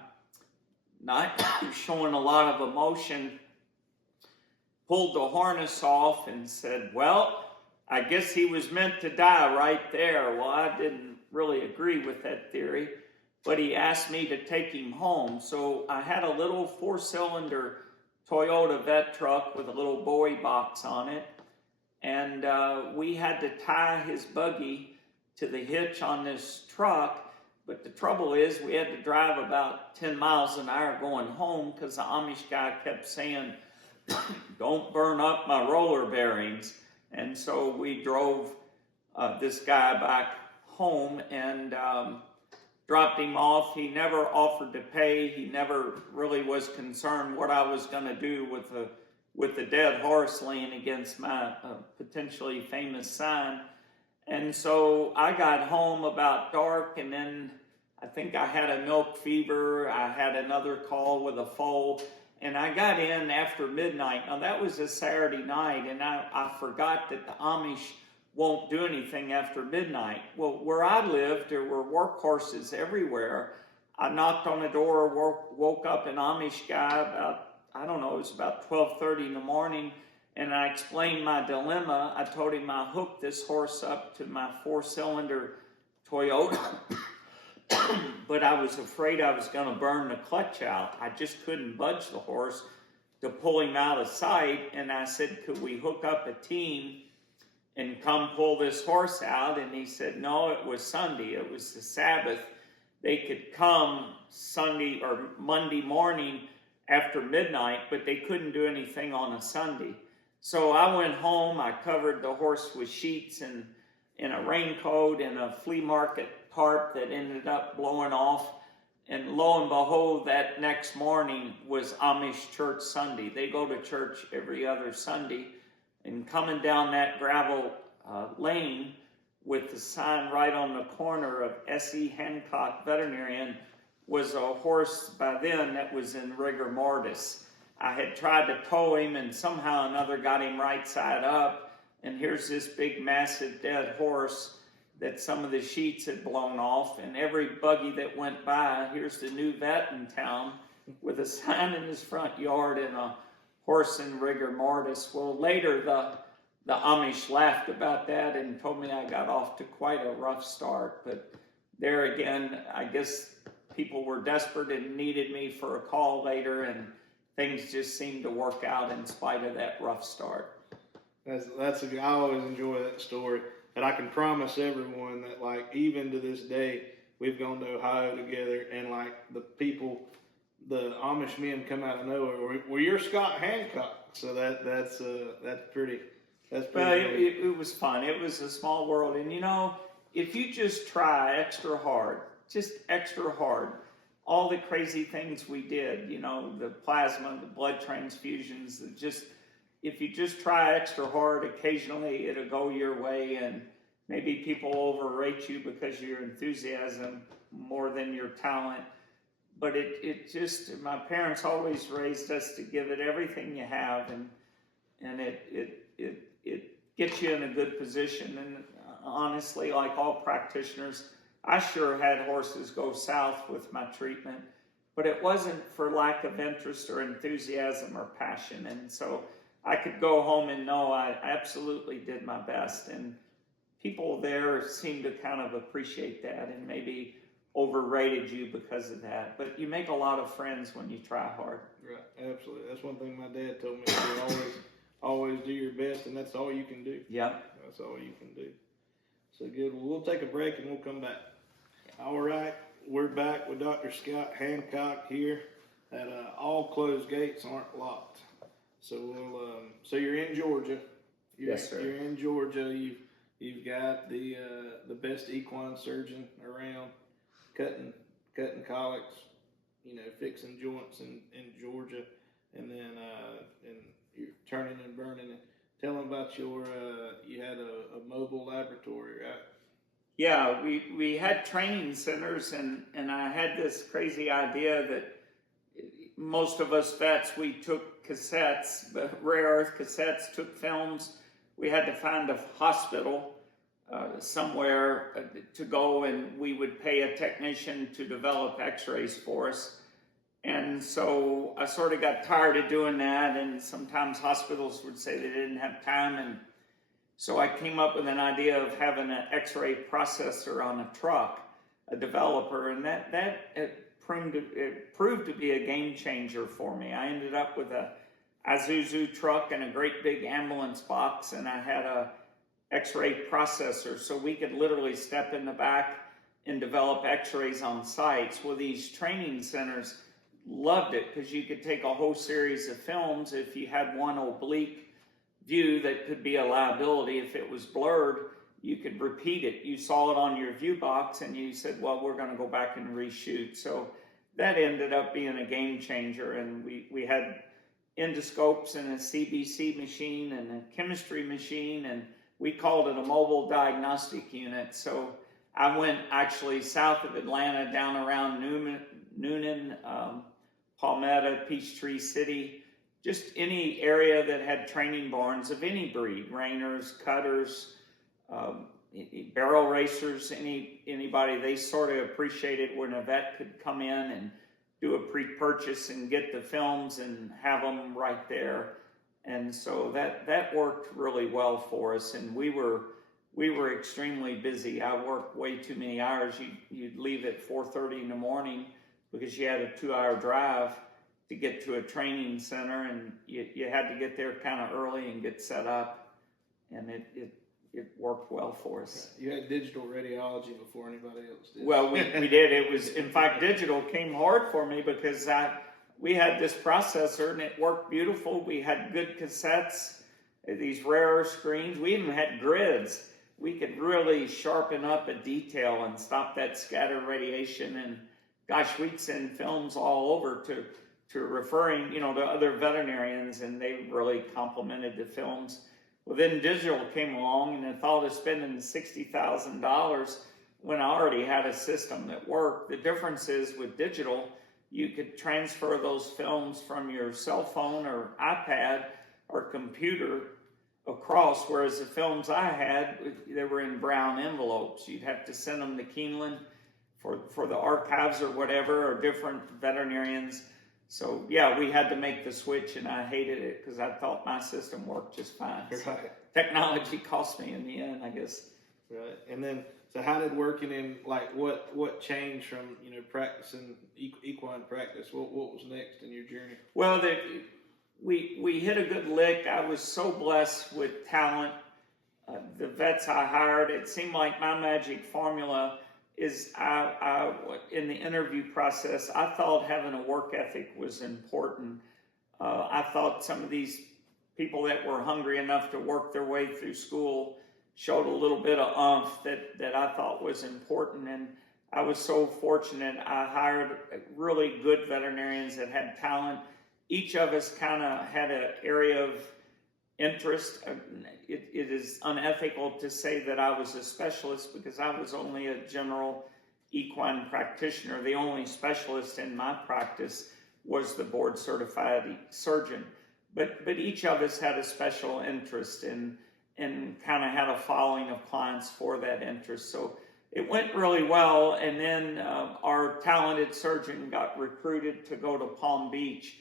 not showing a lot of emotion, pulled the harness off and said, well, I guess he was meant to die right there. Well, I didn't really agree with that theory, but he asked me to take him home. So I had a little 4-cylinder Toyota vet truck with a little Bowie box on it, and we had to tie his buggy to the hitch on this truck. But the trouble is, we had to drive about 10 miles an hour going home, because the Amish guy kept saying, don't burn up my roller bearings. And so we drove this guy back home and dropped him off. He never offered to pay. He never really was concerned what I was going to do with the dead horse laying against my potentially famous sign. And so I got home about dark, and then I think I had a milk fever. I had another call with a foal, and I got in after midnight. Now, that was a Saturday night, and I forgot that the Amish won't do anything after midnight. Well, where I lived, there were work horses everywhere. I knocked on the door, woke up an Amish guy about, I don't know, it was about 12:30 in the morning, and I explained my dilemma. I told him I hooked this horse up to my 4-cylinder Toyota, but I was afraid I was going to burn the clutch out. I just couldn't budge the horse to pull him out of sight, and I said, could we hook up a team and come pull this horse out? And he said, no, it was Sunday. It was the Sabbath. They could come Sunday or Monday morning after midnight, but they couldn't do anything on a Sunday. So I went home. I covered the horse with sheets and in a raincoat and a flea market tarp that ended up blowing off. And lo and behold, that next morning was Amish Church Sunday. They go to church every other Sunday. And coming down that gravel lane with the sign right on the corner of S.E. Hancock Veterinarian was a horse by then that was in rigor mortis. I had tried to tow him, and somehow or another got him right side up. And here's this big, massive, dead horse that some of the sheets had blown off. And every buggy that went by, here's the new vet in town with a sign in his front yard and a horse in rigor mortis. Well, later the Amish laughed about that and told me I got off to quite a rough start. But there again, I guess people were desperate and needed me for a call later, and things just seemed to work out in spite of that rough start. I always enjoy that story, and I can promise everyone that, like, even to this day, we've gone to Ohio together, and like the Amish men come out of nowhere. Well, you're Scott Hancock, so that's pretty. Well, it was fun. It was a small world, and if you just try extra hard, all the crazy things we did, you know, the plasma, the blood transfusions, if you just try extra hard, occasionally it'll go your way, and maybe people overrate you because of your enthusiasm more than your talent. But my parents always raised us to give it everything you have, and it gets you in a good position. And honestly, like all practitioners, I sure had horses go south with my treatment, but it wasn't for lack of interest or enthusiasm or passion. And so I could go home and know I absolutely did my best. And people there seem to kind of appreciate that and maybe overrated you because of that. But you make a lot of friends when you try hard. Right, absolutely. That's one thing my dad told me to do. Always do your best, and that's all you can do. Yeah. That's all you can do. So good. Well, we'll take a break and we'll come back. All right, we're back with Dr. Scott Hancock here at all closed gates aren't locked. So so you're in Georgia. Yes, sir. You're in Georgia. You've got the best equine surgeon around, cutting colics, you know, fixing joints in Georgia, and then and you're turning and burning it. Tell them about you had a mobile laboratory, right? Yeah, we had training centers, and I had this crazy idea that most of us vets, we took cassettes, rare earth cassettes, took films. We had to find a hospital somewhere to go, and we would pay a technician to develop x-rays for us. And so I sort of got tired of doing that, and sometimes hospitals would say they didn't have time, and so I came up with an idea of having an x-ray processor on a truck, a developer, and it proved to be a game changer for me. I ended up with a Isuzu truck and a great big ambulance box, and I had a x-ray processor, so we could literally step in the back and develop x-rays on sites. Well, these training centers loved it because you could take a whole series of films. If you had one oblique view that could be a liability, if it was blurred, you could repeat it. You saw it on your view box and you said, well, we're going to go back and reshoot. So that ended up being a game changer, and we had endoscopes and a CBC machine and a chemistry machine, and we called it a mobile diagnostic unit. So I went actually south of Atlanta, down around Noonan, Palmetto, Peachtree City, just any area that had training barns of any breed, reiners, cutters, barrel racers, anybody. They sort of appreciated when a vet could come in and do a pre-purchase and get the films and have them right there. And so that worked really well for us, and we were extremely busy. I worked way too many hours. You'd leave at 4:30 in the morning because you had a 2-hour drive to get to a training center, and you had to get there kind of early and get set up, and it worked well for us. You had digital radiology before anybody else did. Well, we did. It was, in fact, digital came hard for me because we had this processor and it worked beautiful. We had good cassettes, these rare screens. We even had grids. We could really sharpen up a detail and stop that scattered radiation. And gosh, we'd send films all over to referring, to other veterinarians, and they really complimented the films. Well, then digital came along, and the thought of spending $60,000 when I already had a system that worked. The difference is with digital, you could transfer those films from your cell phone or iPad or computer across, whereas the films I had, they were in brown envelopes. You'd have to send them to Keeneland for the archives or whatever, or different veterinarians. So, yeah, we had to make the switch, and I hated it because I thought my system worked just fine. Right. So technology cost me in the end, I guess. Right. And then, so how did working in, what changed from, practicing equine practice? What was next in your journey? Well, we hit a good lick. I was so blessed with talent. The vets I hired, it seemed like my magic formula is I in the interview process, I thought having a work ethic was important. I thought some of these people that were hungry enough to work their way through school showed a little bit of oomph that I thought was important. And I was so fortunate. I hired really good veterinarians that had talent. Each of us kind of had an area of interest. It is unethical to say that I was a specialist because I was only a general equine practitioner. The only specialist in my practice was the board certified surgeon. But each of us had a special interest and kind of had a following of clients for that interest. So it went really well. And then our talented surgeon got recruited to go to Palm Beach.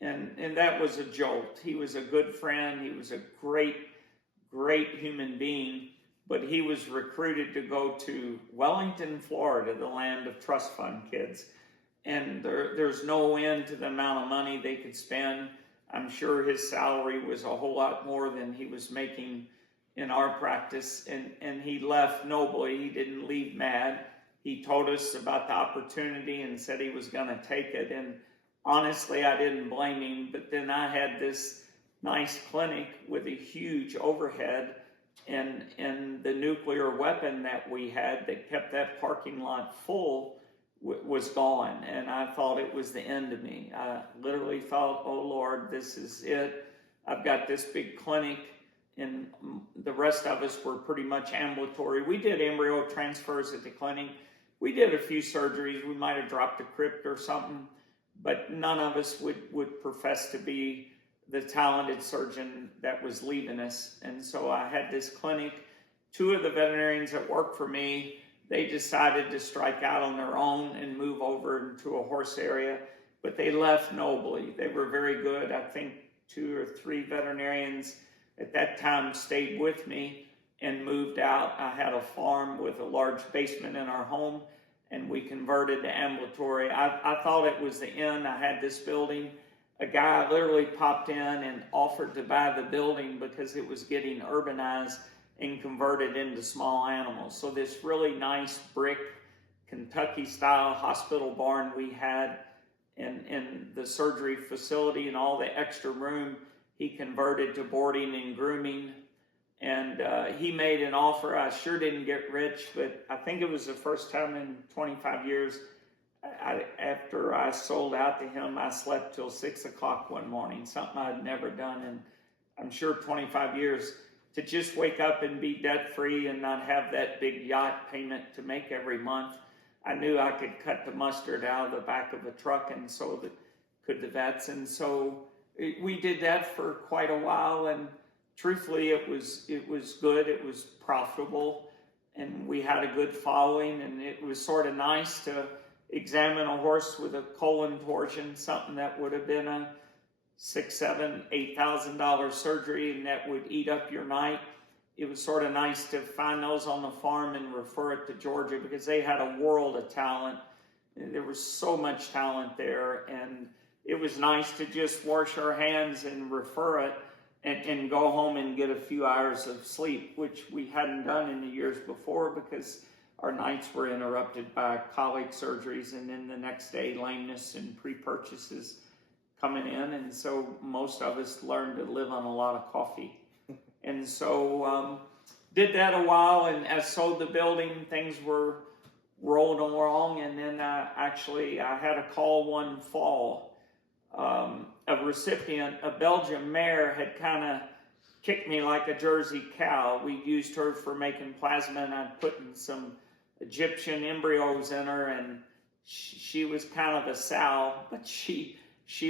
And that was a jolt. He was a good friend. He was a great human being. But he was recruited to go to Wellington, Florida, the land of trust fund kids. And there's no end to the amount of money they could spend. I'm sure his salary was a whole lot more than he was making in our practice. And he left nobly. He didn't leave mad. He told us about the opportunity and said he was going to take it. And honestly, I didn't blame him. But then I had this nice clinic with a huge overhead. And the nuclear weapon that we had that kept that parking lot full was gone. And I thought it was the end of me. I literally thought, oh Lord, this is it. I've got this big clinic, and the rest of us were pretty much ambulatory. We did embryo transfers at the clinic. We did a few surgeries. We might have dropped a crypt or something, but none of us would profess to be the talented surgeon that was leaving us. And so I had this clinic. Two of the veterinarians that worked for me, they decided to strike out on their own and move over into a horse area, but they left nobly. They were very good. I think 2 or 3 veterinarians at that time stayed with me and moved out. I had a farm with a large basement in our home, and we converted to ambulatory. I thought it was the end. I had this building. A guy literally popped in and offered to buy the building because it was getting urbanized and converted into small animals. So this really nice brick Kentucky style hospital barn we had in the surgery facility and all the extra room, he converted to boarding and grooming. And he made an offer. I sure didn't get rich, but I think it was the first time in 25 years after I sold out to him, I slept till 6 o'clock one morning, something I'd never done in, I'm sure, 25 years. To just wake up and be debt-free and not have that big yacht payment to make every month. I knew I could cut the mustard out of the back of a truck, and so could the vets. And so we did that for quite a while, and truthfully, it was good. It was profitable, and we had a good following, and it was sort of nice to examine a horse with a colon torsion, something that would have been a $6,000, $7,000, $8,000 surgery, and that would eat up your night. It was sort of nice to find those on the farm and refer it to Georgia because they had a world of talent. There was so much talent there, and it was nice to just wash our hands and refer it and go home and get a few hours of sleep, which we hadn't done in the years before because our nights were interrupted by colic surgeries and then the next day lameness and pre-purchases coming in. And so most of us learned to live on a lot of coffee. And so did that a while, and as sold the building, things were rolling along. And then I had a call one fall. A recipient, a Belgian mare, had kind of kicked me like a Jersey cow. We used her for making plasma, and I'd put in some Egyptian embryos in her, and she was kind of a sow, but she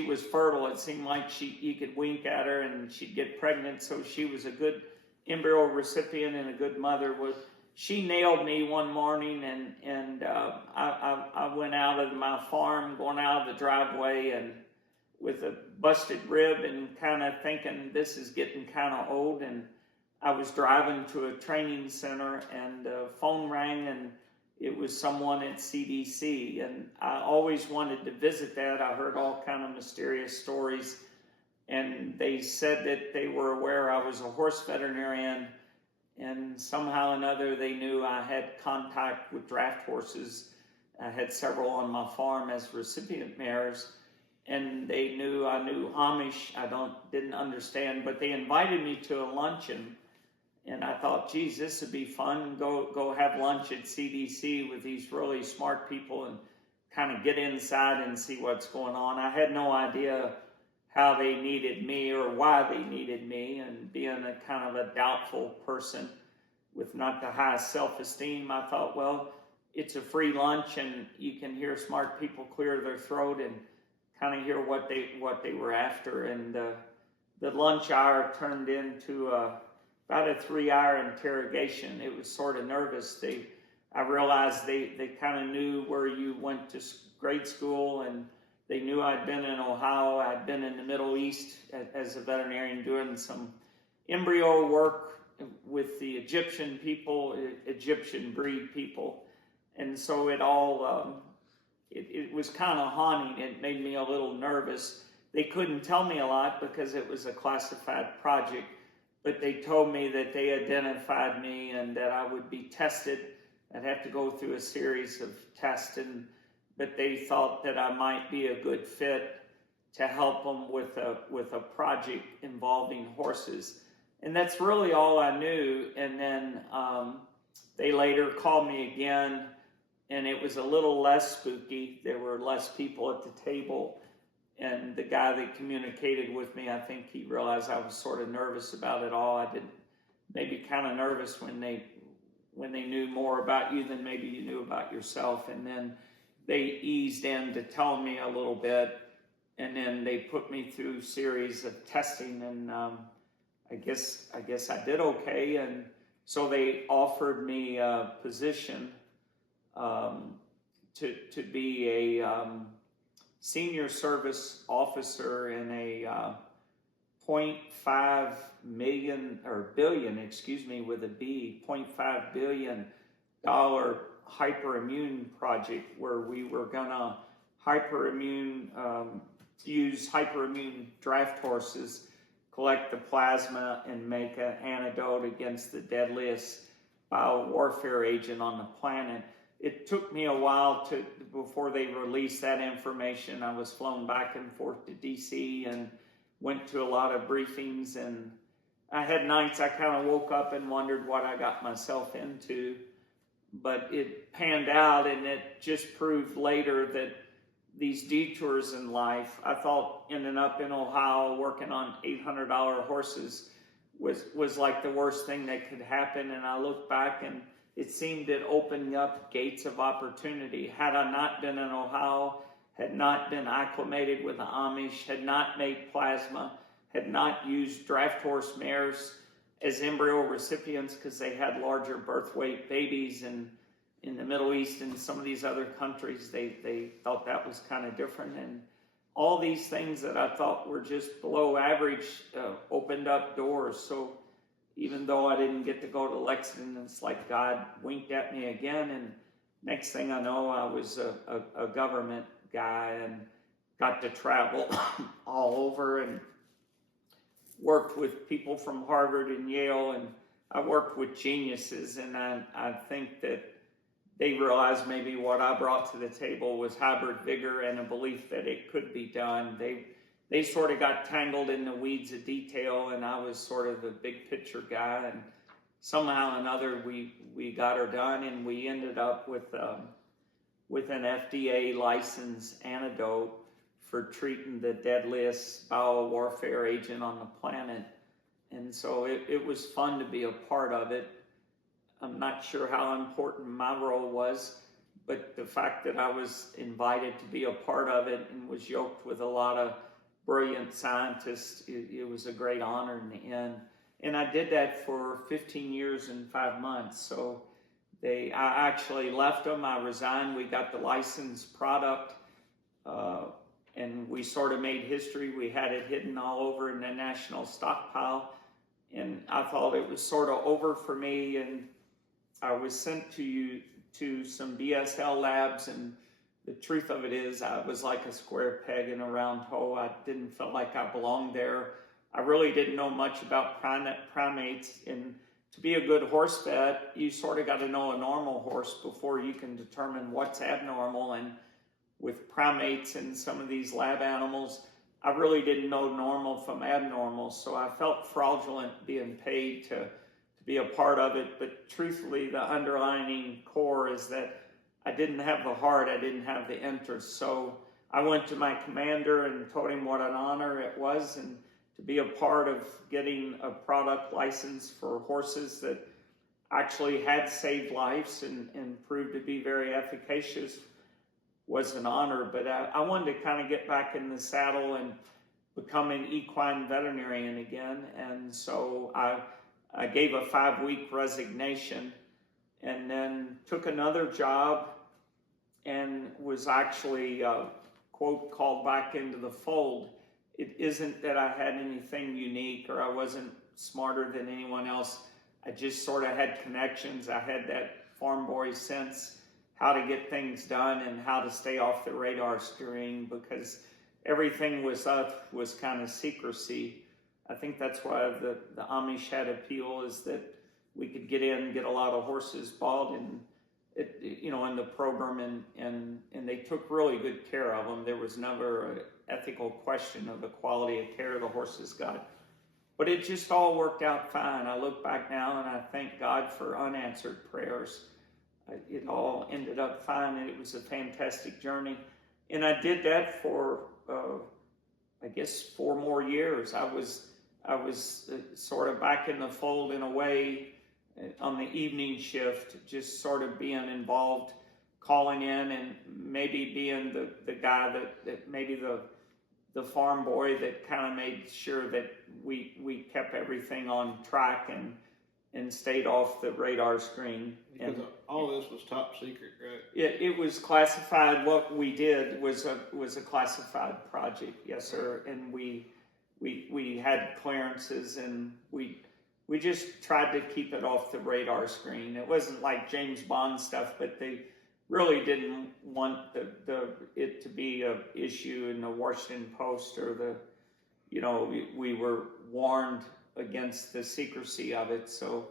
was fertile. It seemed like you could wink at her and she'd get pregnant. So she was a good embryo recipient and a good mother. She nailed me one morning, and I went out of my farm, going out of the driveway, and with a busted rib and kind of thinking this is getting kind of old. And I was driving to a training center, and the phone rang, and it was someone at CDC, and I always wanted to visit that. I heard all kind of mysterious stories, and they said that they were aware I was a horse veterinarian, and somehow or another they knew I had contact with draft horses. I had several on my farm as recipient mares, and they knew I knew Amish. I didn't understand, but they invited me to a luncheon, And I thought, geez, this would be fun. Go have lunch at CDC with these really smart people and kind of get inside and see what's going on. I had no idea how they needed me or why they needed me, and being a kind of a doubtful person with not the highest self-esteem, I thought, well, it's a free lunch and you can hear smart people clear their throat and kind of hear what they were after. And the lunch hour turned into about a 3-hour interrogation. It was sort of nervous. I realized they kind of knew where you went to grade school, and they knew I'd been in Ohio. I'd been in the Middle East as a veterinarian doing some embryo work with the Egyptian people, Egyptian breed people. And so it all, it was kind of haunting. It made me a little nervous. They couldn't tell me a lot because it was a classified project, but they told me that they identified me and that I would be tested. I'd have to go through a series of tests, but they thought that I might be a good fit to help them with a project involving horses. And that's really all I knew. And then they later called me again, and it was a little less spooky. There were less people at the table. And the guy that communicated with me, I think he realized I was sort of nervous about it all. I did maybe kind of nervous when they knew more about you than maybe you knew about yourself. And then they eased in to tell me a little bit, and then they put me through a series of testing, and I guess I did okay. And so they offered me a position to be a senior service officer in a 0.5 million or billion, excuse me, with a B, $0.5 billion hyperimmune project, where we were gonna use hyperimmune draft horses, collect the plasma, and make an antidote against the deadliest biowarfare agent on the planet. It took me a while before they released that information. I was flown back and forth to DC and went to a lot of briefings, and I had nights I kind of woke up and wondered what I got myself into. But it panned out, and it just proved later that these detours in life, I thought ending up in Ohio working on $800 horses was like the worst thing that could happen. And I look back, and it seemed it opened up gates of opportunity. Had I not been in Ohio, had not been acclimated with the Amish, had not made plasma, had not used draft horse mares as embryo recipients because they had larger birth weight babies, and in the Middle East and some of these other countries, they thought that was kind of different. And all these things that I thought were just below average opened up doors. So even though I didn't get to go to Lexington, it's like God winked at me again. And next thing I know, I was a government guy and got to travel all over and worked with people from Harvard and Yale, and I worked with geniuses. And I think that they realized maybe what I brought to the table was hybrid vigor and a belief that it could be done. They sort of got tangled in the weeds of detail, and I was sort of the big picture guy. And somehow or another, we got her done, and we ended up with an FDA licensed antidote for treating the deadliest biowarfare agent on the planet. And so it was fun to be a part of it. I'm not sure how important my role was, but the fact that I was invited to be a part of it and was yoked with a lot of brilliant scientists, it was a great honor in the end. And I did that for 15 years and 5 months. So I actually left them. I resigned. We got the licensed product, and we sort of made history. We had it hidden all over in the national stockpile, and I thought it was sort of over for me. And I was sent to some BSL labs, and the truth of it is I was like a square peg in a round hole. I didn't feel like I belonged there. I really didn't know much about primates, and to be a good horse vet, you sort of got to know a normal horse before you can determine what's abnormal. And with primates and some of these lab animals, I really didn't know normal from abnormal. So I felt fraudulent being paid to be a part of it. But truthfully, the underlining core is that I didn't have the heart, I didn't have the interest. So I went to my commander and told him what an honor it was, and to be a part of getting a product license for horses that actually had saved lives and proved to be very efficacious was an honor. But I wanted to kind of get back in the saddle and become an equine veterinarian again. And so I gave a 5-week resignation and then took another job and was actually, quote, called back into the fold. It isn't that I had anything unique or I wasn't smarter than anyone else. I just sort of had connections. I had that farm boy sense how to get things done and how to stay off the radar screen, because everything was kind of secrecy. I think that's why the Amish had appeal, is that we could get in and get a lot of horses bought and in the program, and they took really good care of them. There was never an ethical question of the quality of care the horses got. But it just all worked out fine. I look back now and I thank God for unanswered prayers. It all ended up fine, and it was a fantastic journey. And I did that for, 4 more years. I was sort of back in the fold in a way on the evening shift, just sort of being involved, calling in and maybe being the guy that maybe the farm boy that kind of made sure that we kept everything on track and stayed off the radar screen. Because all this was top secret, right? It was classified. What we did was a classified project, yes, sir. And we had clearances, and we just tried to keep it off the radar screen. It wasn't like James Bond stuff, but they really didn't want it to be an issue in the Washington Post or we were warned against the secrecy of it. So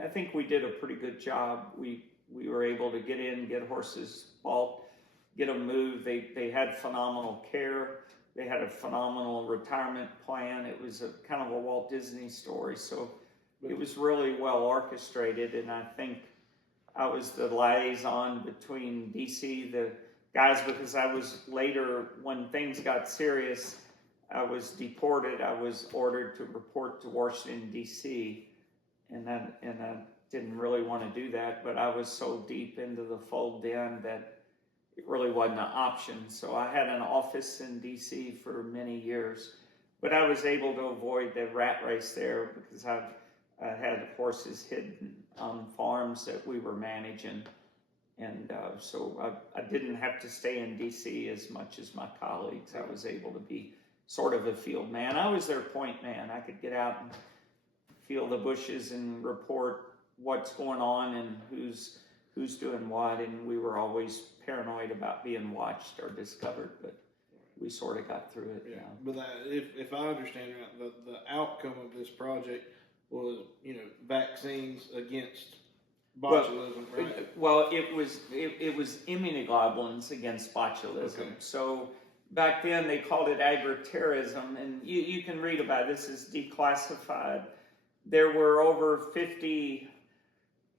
I think we did a pretty good job. We were able to get in, get horses bought, get them moved. They had phenomenal care. They had a phenomenal retirement plan. It was a kind of a Walt Disney story. So it was really well orchestrated, and I think I was the liaison between DC, the guys, because I was later, when things got serious, I was deported. I was ordered to report to Washington, D.C., and I didn't really want to do that, but I was so deep into the fold then that it really wasn't an option. So I had an office in D.C. for many years, but I was able to avoid the rat race there because I had horses hidden on farms that we were managing, and so I didn't have to stay in D.C. as much as my colleagues. I was able to be sort of a field man. I was their point man. I could get out and feel the bushes and report what's going on and who's doing what, and we were always paranoid about being watched or discovered, but we sort of got through it. Yeah. But if I understand right, the outcome of this project was, vaccines against botulism, right? Well, it was immunoglobulins against botulism. Okay. So back then they called it agritourism, and you can read about it. This is declassified. There were over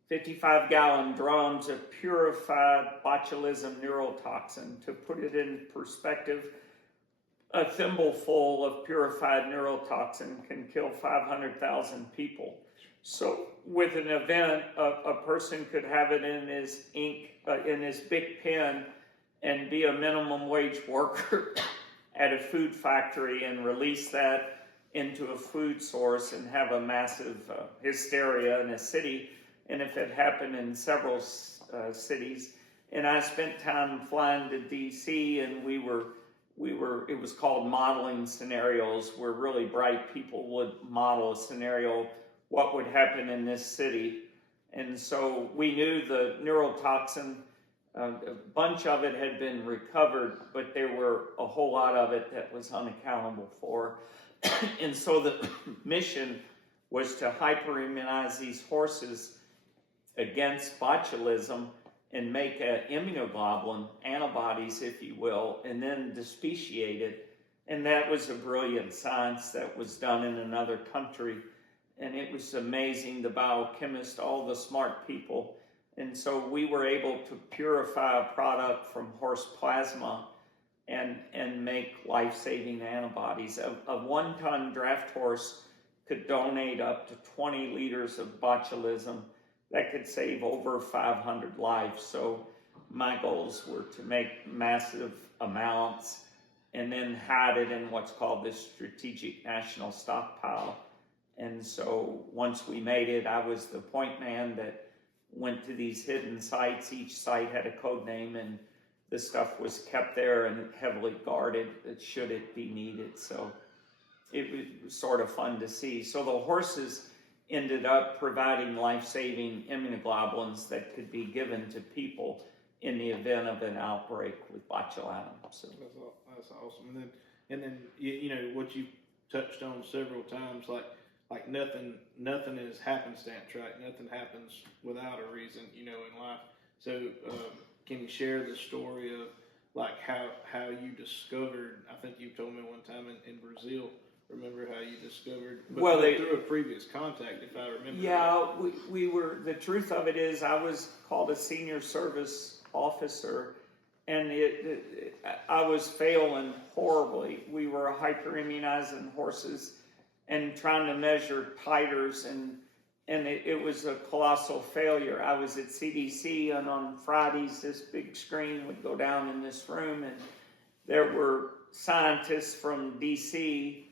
55-gallon drums of purified botulism neurotoxin. To put it in perspective, a thimbleful of purified neurotoxin can kill 500,000 people. So with an event, a person could have it in his in his big pen and be a minimum wage worker at a food factory and release that into a food source and have a massive hysteria in a city. And if it happened in several cities, and I spent time flying to DC, and it was called modeling scenarios, where really bright people would model a scenario, what would happen in this city. And so we knew the neurotoxin, a bunch of it had been recovered, but there were a whole lot of it that was unaccountable for. And so the mission was to hyperimmunize these horses against botulism and make immunoglobulin, antibodies, if you will, and then despeciate it. And that was a brilliant science that was done in another country. and it was amazing, the biochemists, all the smart people. And so we were able to purify a product from horse plasma and make life-saving antibodies. A one-ton draft horse could donate up to 20 liters of botulism that could save over 500 lives. So my goals were to make massive amounts and then hide it in what's called the strategic national stockpile. And so once we made it, I was the point man that went to these hidden sites. Each site had a code name, and the stuff was kept there and heavily guarded should it be needed. So it was sort of fun to see. So the horses ended up providing life-saving immunoglobulins that could be given to people in the event of an outbreak with botulism. So that's awesome. And then you know what you touched on several times, like nothing is happenstance, right? Nothing happens without a reason, you know, in life. So can you share the story of like how you discovered? I think you told me one time in Brazil. Remember how you discovered? But well, through a previous contact, if I remember. Yeah, we were. The truth of it is, I was called a senior service officer, and I was failing horribly. We were hyperimmunizing horses and trying to measure titers, and it was a colossal failure. I was at CDC, and on Fridays, this big screen would go down in this room, and there were scientists from DC,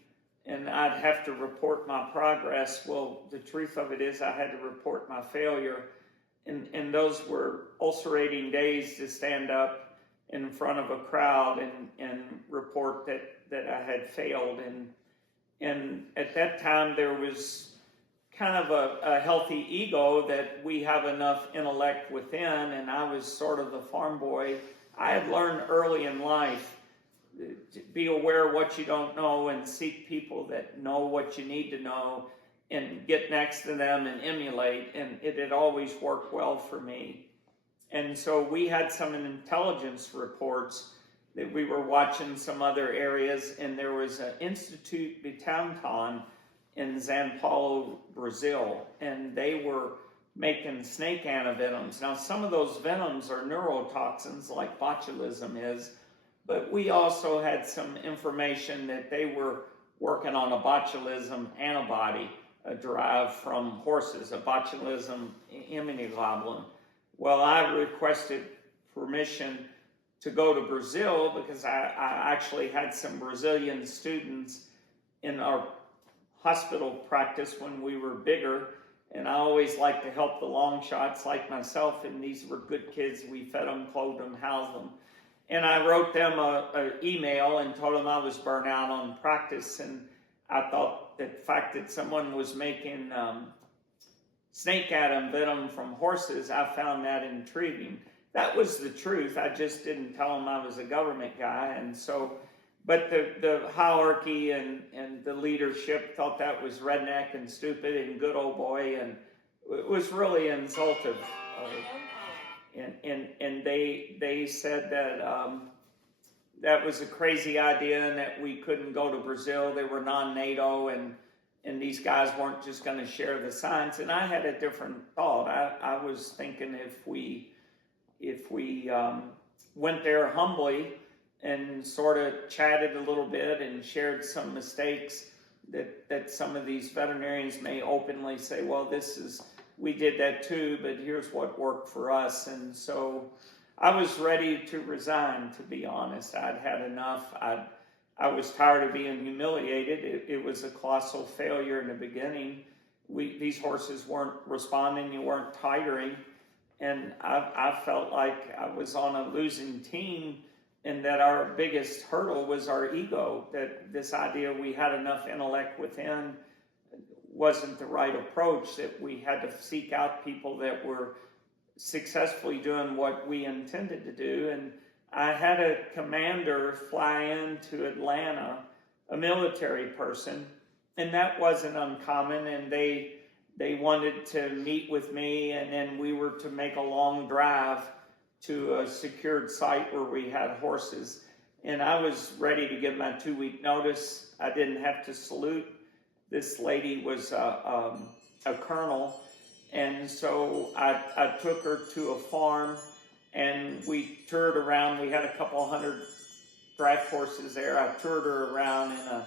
and I'd have to report my progress. Well, the truth of it is I had to report my failure, and those were ulcerating days to stand up in front of a crowd and report that I had failed. And at that time, there was kind of a healthy ego that we have enough intellect within, and I was sort of the farm boy. I had learned early in life to be aware of what you don't know and seek people that know what you need to know and get next to them and emulate, and it had always worked well for me. And so we had some intelligence reports that we were watching some other areas, and there was an Institute Butantan in São Paulo, Brazil, and they were making snake antivenoms. Now, some of those venoms are neurotoxins like botulism is, but we also had some information that they were working on a botulism antibody derived from horses, a botulism immunoglobulin. Well, I requested permission to go to Brazil because I actually had some Brazilian students in our hospital practice when we were bigger, and I always liked to help the long shots like myself, and these were good kids. We fed them, clothed them, housed them. And I wrote them an email and told them I was burnt out on practice, and I thought that the fact that someone was making snake atom venom from horses, I found that intriguing. That was the truth. I just didn't tell them I was a government guy. And so, but the hierarchy and the leadership thought that was redneck and stupid and good old boy, and it was really insultive. And they said that that was a crazy idea and that we couldn't go to Brazil. They were non-NATO, and these guys weren't just going to share the science. And I had a different thought. I was thinking if we went there humbly and sort of chatted a little bit and shared some mistakes that some of these veterinarians may openly say, well, we did that too, but here's what worked for us. And so I was ready to resign, to be honest. I'd had enough. I was tired of being humiliated. It was a colossal failure in the beginning. These horses weren't responding, you weren't titering. And I felt like I was on a losing team, and that our biggest hurdle was our ego, that this idea we had enough intellect within wasn't the right approach, that we had to seek out people that were successfully doing what we intended to do. And I had a commander fly into Atlanta, a military person, and that wasn't uncommon, and they wanted to meet with me, and then we were to make a long drive to a secured site where we had horses. And I was ready to give my 2-week notice. I didn't have to salute. this lady was a colonel, and so I took her to a farm, and we toured around. We had a couple hundred draft horses there. I toured her around in a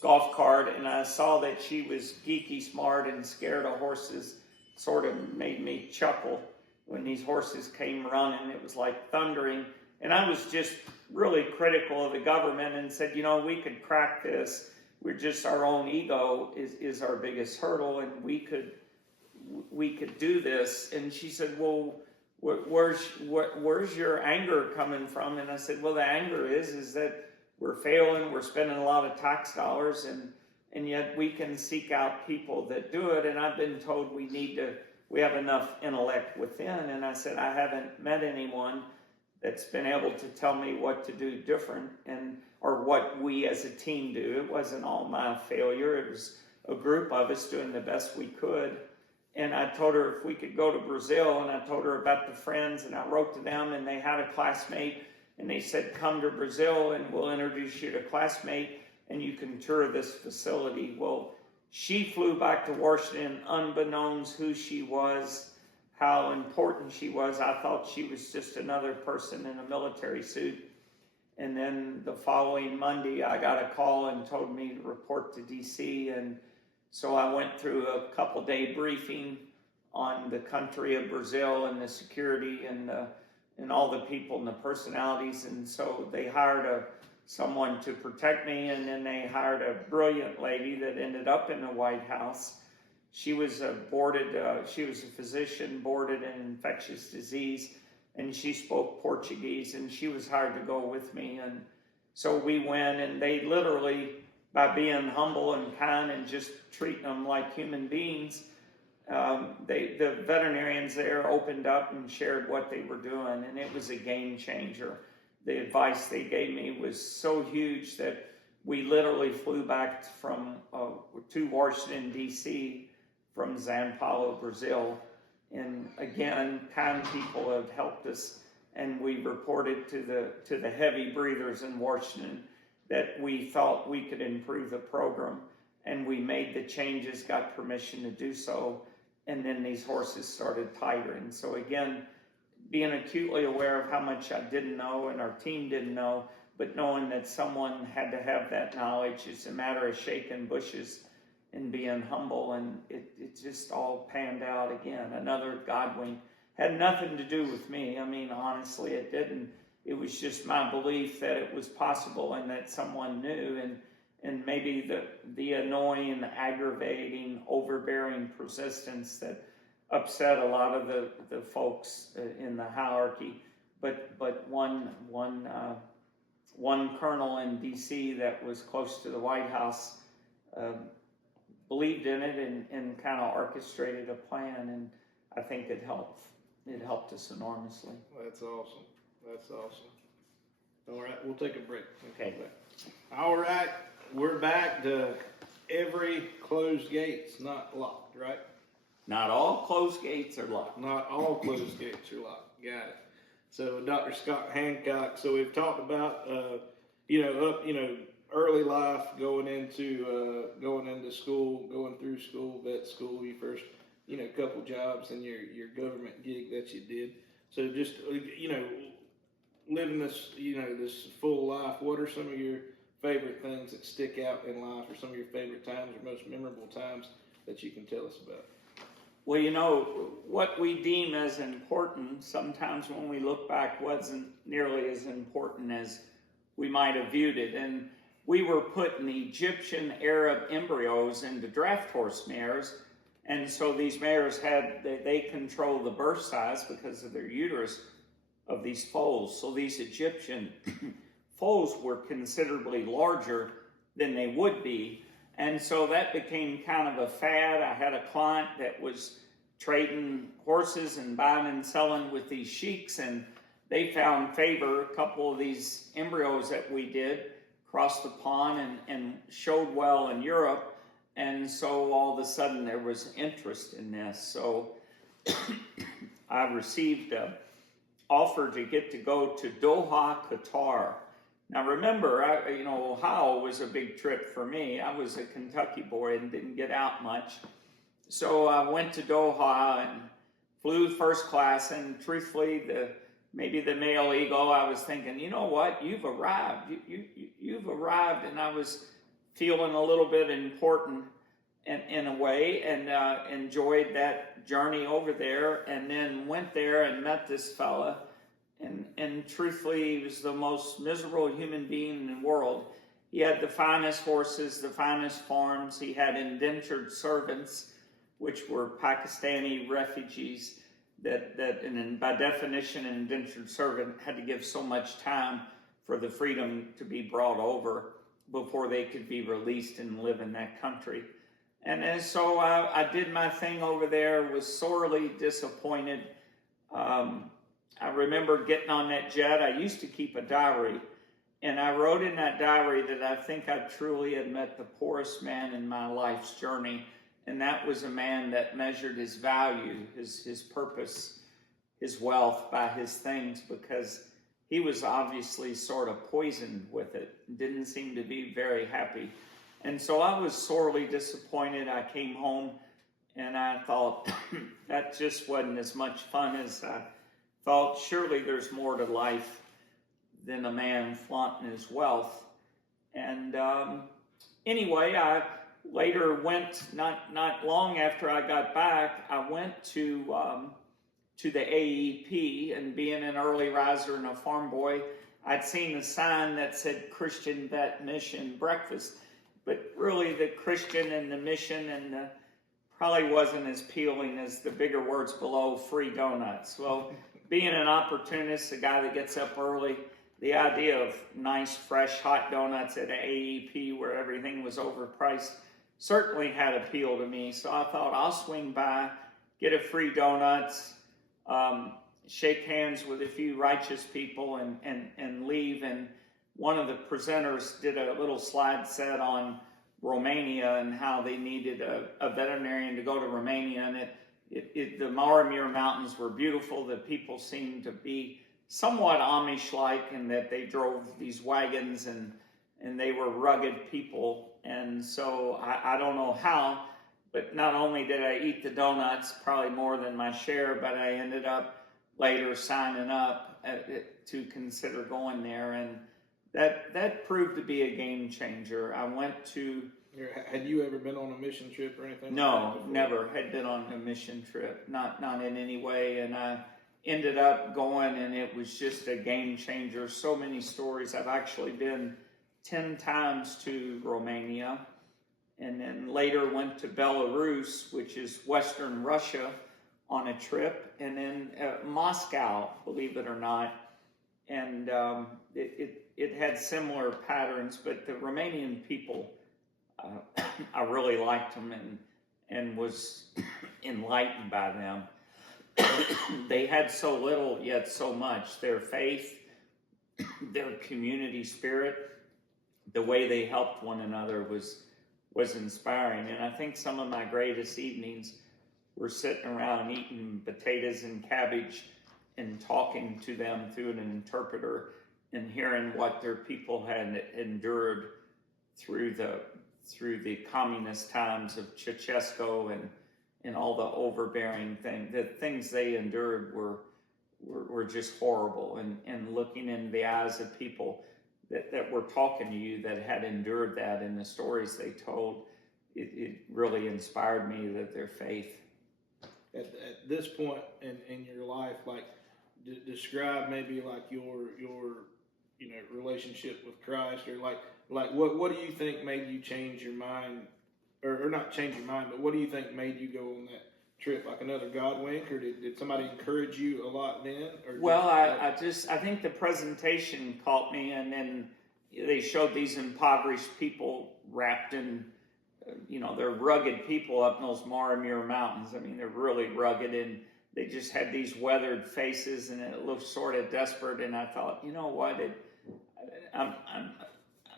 golf cart, and I saw that she was geeky smart and scared of horses. Sort of made me chuckle when these horses came running. It was like thundering, and I was just really critical of the government and said, we could crack this. We're just, our own ego is our biggest hurdle, and we could do this. And she said, well, where's your anger coming from? And I said, well, the anger is that we're failing, we're spending a lot of tax dollars, and yet we can seek out people that do it. And I've been told we have enough intellect within. And I said, I haven't met anyone that's been able to tell me what to do different, or what we as a team do. It wasn't all my failure. It was a group of us doing the best we could. And I told her if we could go to Brazil, and I told her about the friends, and I wrote to them, and they had a classmate, and they said, come to Brazil and we'll introduce you to a classmate and you can tour this facility. Well, she flew back to Washington unbeknownst who she was, how important she was. I thought she was just another person in a military suit. And then the following Monday, I got a call and told me to report to DC. And so I went through a couple-day briefing on the country of Brazil and the security and all the people and the personalities. And so they hired someone to protect me, and then they hired a brilliant lady that ended up in the White House. She was she was a physician, boarded in infectious disease, and she spoke Portuguese, and she was hired to go with me. And so we went, and they literally, by being humble and kind and just treating them like human beings, the veterinarians there opened up and shared what they were doing, and it was a game changer. The advice they gave me was so huge that we literally flew back to Washington, D.C. from São Paulo, Brazil. And again, kind people have helped us, and we reported to the heavy breathers in Washington that we thought we could improve the program, and we made the changes, got permission to do so, and then these horses started tigering. So again, being acutely aware of how much I didn't know and our team didn't know, but knowing that someone had to have that knowledge, it's a matter of shaking bushes and being humble, and it just all panned out again. Another God wink. Had nothing to do with me. I mean, honestly, it didn't. It was just my belief that it was possible and that someone knew, and maybe the annoying, aggravating, overbearing persistence that upset a lot of the folks in the hierarchy. But one colonel in D.C. that was close to the White House believed in it and kind of orchestrated a plan, and I think it helped. It helped us enormously. That's awesome. That's awesome. All right, we'll take a break. Okay. All right, we're back to every closed gate's not locked, right? Not all closed gates are locked. Not all closed gates are locked. Got it. So Dr. Scott Hancock. So we've talked about, early life, going into school, going through school, vet school, your first, couple jobs, and your government gig that you did. So just, living this, this full life. What are some of your favorite things that stick out in life, or some of your favorite times or most memorable times that you can tell us about? Well, what we deem as important, sometimes when we look back, wasn't nearly as important as we might have viewed it. And we were putting Egyptian Arab embryos into draft horse mares. And so these mares they control the birth size because of their uterus of these foals. So these Egyptian foals were considerably larger than they would be. And so that became kind of a fad. I had a client that was trading horses and buying and selling with these sheiks, and they found favor. A couple of these embryos that we did crossed the pond and showed well in Europe. And so all of a sudden there was interest in this. So I received an offer to get to go to Doha, Qatar, Now remember, Ohio was a big trip for me. I was a Kentucky boy and didn't get out much. So I went to Doha and flew first class, and truthfully, maybe the male ego, I was thinking, you know what, you've arrived. You've arrived, and I was feeling a little bit important in a way, and enjoyed that journey over there, and then went there and met this fella. And truthfully, he was the most miserable human being in the world. He had the finest horses, the finest farms. He had indentured servants, which were Pakistani refugees and by definition, an indentured servant had to give so much time for the freedom to be brought over before they could be released and live in that country. And so I did my thing over there, was sorely disappointed. I remember getting on that jet. I used to keep a diary, and I wrote in that diary that I think I truly had met the poorest man in my life's journey, and that was a man that measured his value, his purpose, his wealth by his things, because he was obviously sort of poisoned with it, didn't seem to be very happy. And so I was sorely disappointed. I came home, and I thought, that just wasn't as much fun as I thought. Surely there's more to life than a man flaunting his wealth. And anyway, I later went, not long after I got back, I went to the AEP, and being an early riser and a farm boy, I'd seen a sign that said Christian Vet Mission Breakfast. But really the Christian and the mission and probably wasn't as appealing as the bigger words below, free donuts. Well, being an opportunist, a guy that gets up early, the idea of nice, fresh, hot donuts at an AEP where everything was overpriced certainly had appeal to me. So I thought I'll swing by, get a free donuts, shake hands with a few righteous people and leave. And one of the presenters did a little slide set on Romania and how they needed a veterinarian to go to Romania. And the Maramir Mountains were beautiful. The people seemed to be somewhat Amish-like in that they drove these wagons and they were rugged people. And so I don't know how, but not only did I eat the donuts, probably more than my share, but I ended up later signing up to consider going there. And that proved to be a game changer. I went to... Had you ever been on a mission trip or anything? No, never had been on a mission trip, not in any way. And I ended up going, and it was just a game changer. So many stories. I've actually been 10 times to Romania, and then later went to Belarus, which is Western Russia, on a trip, and then Moscow, believe it or not. And it had similar patterns, but the Romanian people, I really liked them and was enlightened by them. They had so little, yet so much. Their faith, their community spirit, the way they helped one another was inspiring. And I think some of my greatest evenings were sitting around eating potatoes and cabbage and talking to them through an interpreter and hearing what their people had endured through the communist times of Ceausescu and all the overbearing things. The things they endured were just horrible. And looking in the eyes of people that were talking to you that had endured that, and the stories they told, it really inspired me that their faith. At this point in your life, like describe maybe like your relationship with Christ, or like what do you think made you change your mind, or not change your mind, but what do you think made you go on that trip? Like another God wink, or did somebody encourage you a lot then? Or well, I think the presentation caught me, and then they showed these impoverished people wrapped in, they're rugged people up in those Maramir Mountains. I mean, they're really rugged, and they just had these weathered faces, and it looked sort of desperate. And I thought, you know what?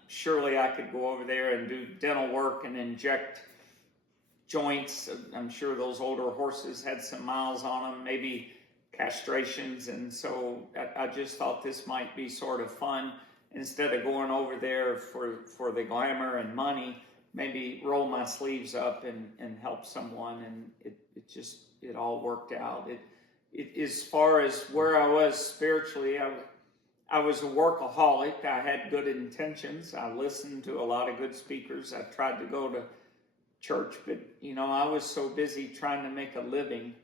Surely I could go over there and do dental work and inject joints. I'm sure those older horses had some miles on them, maybe castrations. And so I just thought this might be sort of fun. instead of going over there for the glamour and money, maybe roll my sleeves up and help someone. And it all worked out. As far as where I was spiritually, I was a workaholic. I had good intentions. I listened to a lot of good speakers. I tried to go to church, but I was so busy trying to make a living,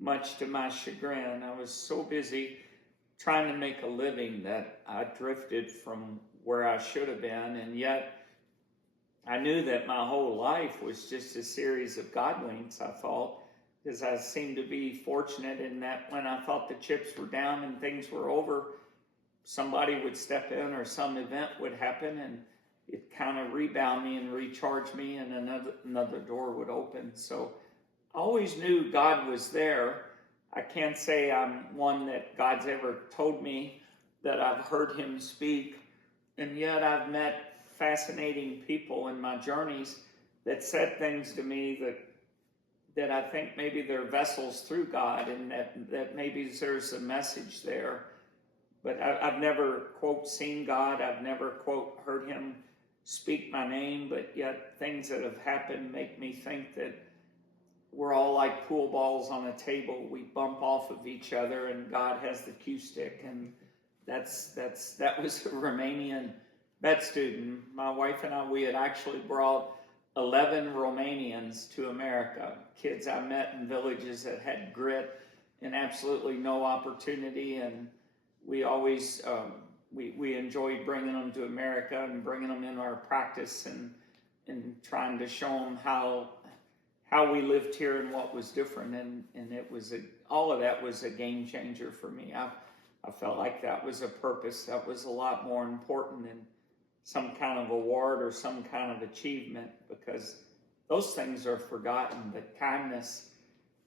much to my chagrin. I was so busy trying to make a living that I drifted from where I should have been. And yet I knew that my whole life was just a series of God winks, I thought, because I seemed to be fortunate in that when I thought the chips were down and things were over, somebody would step in or some event would happen and it kind of rebound me and recharge me, and another door would open. So I always knew God was there. I can't say I'm one that God's ever told me that I've heard him speak, and yet I've met fascinating people in my journeys that said things to me that I think maybe they're vessels through God, and that maybe there's a message there. But I've never, quote, seen God. I've never, quote, heard him speak my name, but yet things that have happened make me think that we're all like pool balls on a table. We bump off of each other, and God has the cue stick. And that was a Romanian med student. My wife and I, we had actually brought 11 Romanians to America, kids I met in villages that had grit and absolutely no opportunity. And we always we enjoyed bringing them to America and bringing them in our practice and trying to show them how we lived here and what was different. And it was all of that was a game changer for me. I felt like that was a purpose that was a lot more important than some kind of award or some kind of achievement, because those things are forgotten. But kindness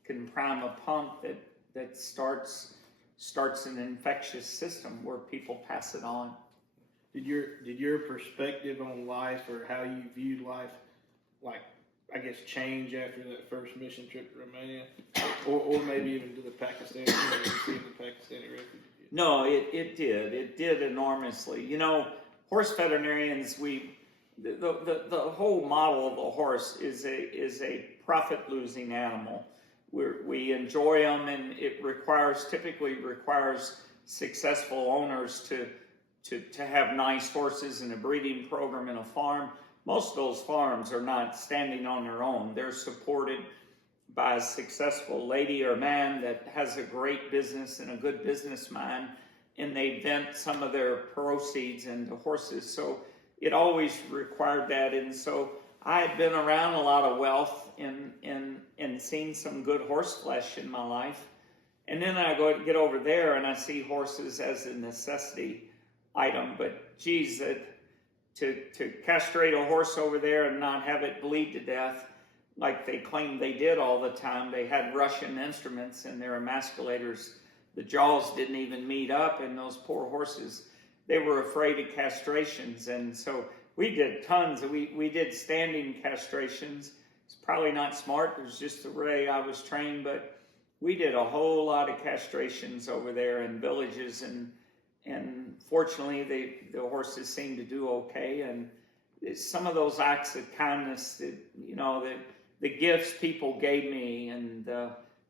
can prime a pump that starts an infectious system where people pass it on. Did your perspective on life, or how you viewed life, like, I guess, change after that first mission trip to Romania, or maybe even to the Pakistani, seeing the Pakistani refugees? No, it did. It did enormously. Horse veterinarians, the whole model of a horse is a profit-losing animal. We enjoy them, and it typically requires successful owners to have nice horses and a breeding program and a farm. Most of those farms are not standing on their own. They're supported by a successful lady or man that has a great business and a good business mind, and they vent some of their proceeds into horses. So it always required that. And so I had been around a lot of wealth and seen some good horse flesh in my life. And then I get over there and I see horses as a necessity item. But geez, to castrate a horse over there and not have it bleed to death like they claimed they did all the time. They had Russian instruments in their emasculators. The jaws didn't even meet up, and those poor horses, they were afraid of castrations. And so we did tons. We did standing castrations. It's probably not smart. It was just the way I was trained, but we did a whole lot of castrations over there in villages, and fortunately the horses seemed to do okay. And some of those acts of kindness that, the gifts people gave me, and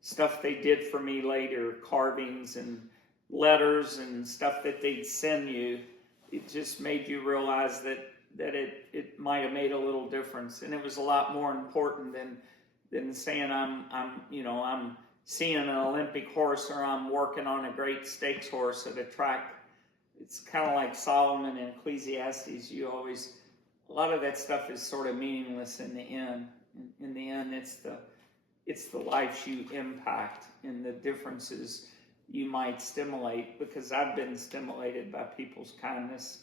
stuff they did for me later, carvings and letters and stuff that they'd send you, it just made you realize that it might have made a little difference. And it was a lot more important than saying I'm seeing an Olympic horse, or I'm working on a great stakes horse at a track. It's kind of like Solomon in Ecclesiastes. A lot of that stuff is sort of meaningless in the end. In the end, it's the lives you impact and the differences you might stimulate, because I've been stimulated by people's kindness,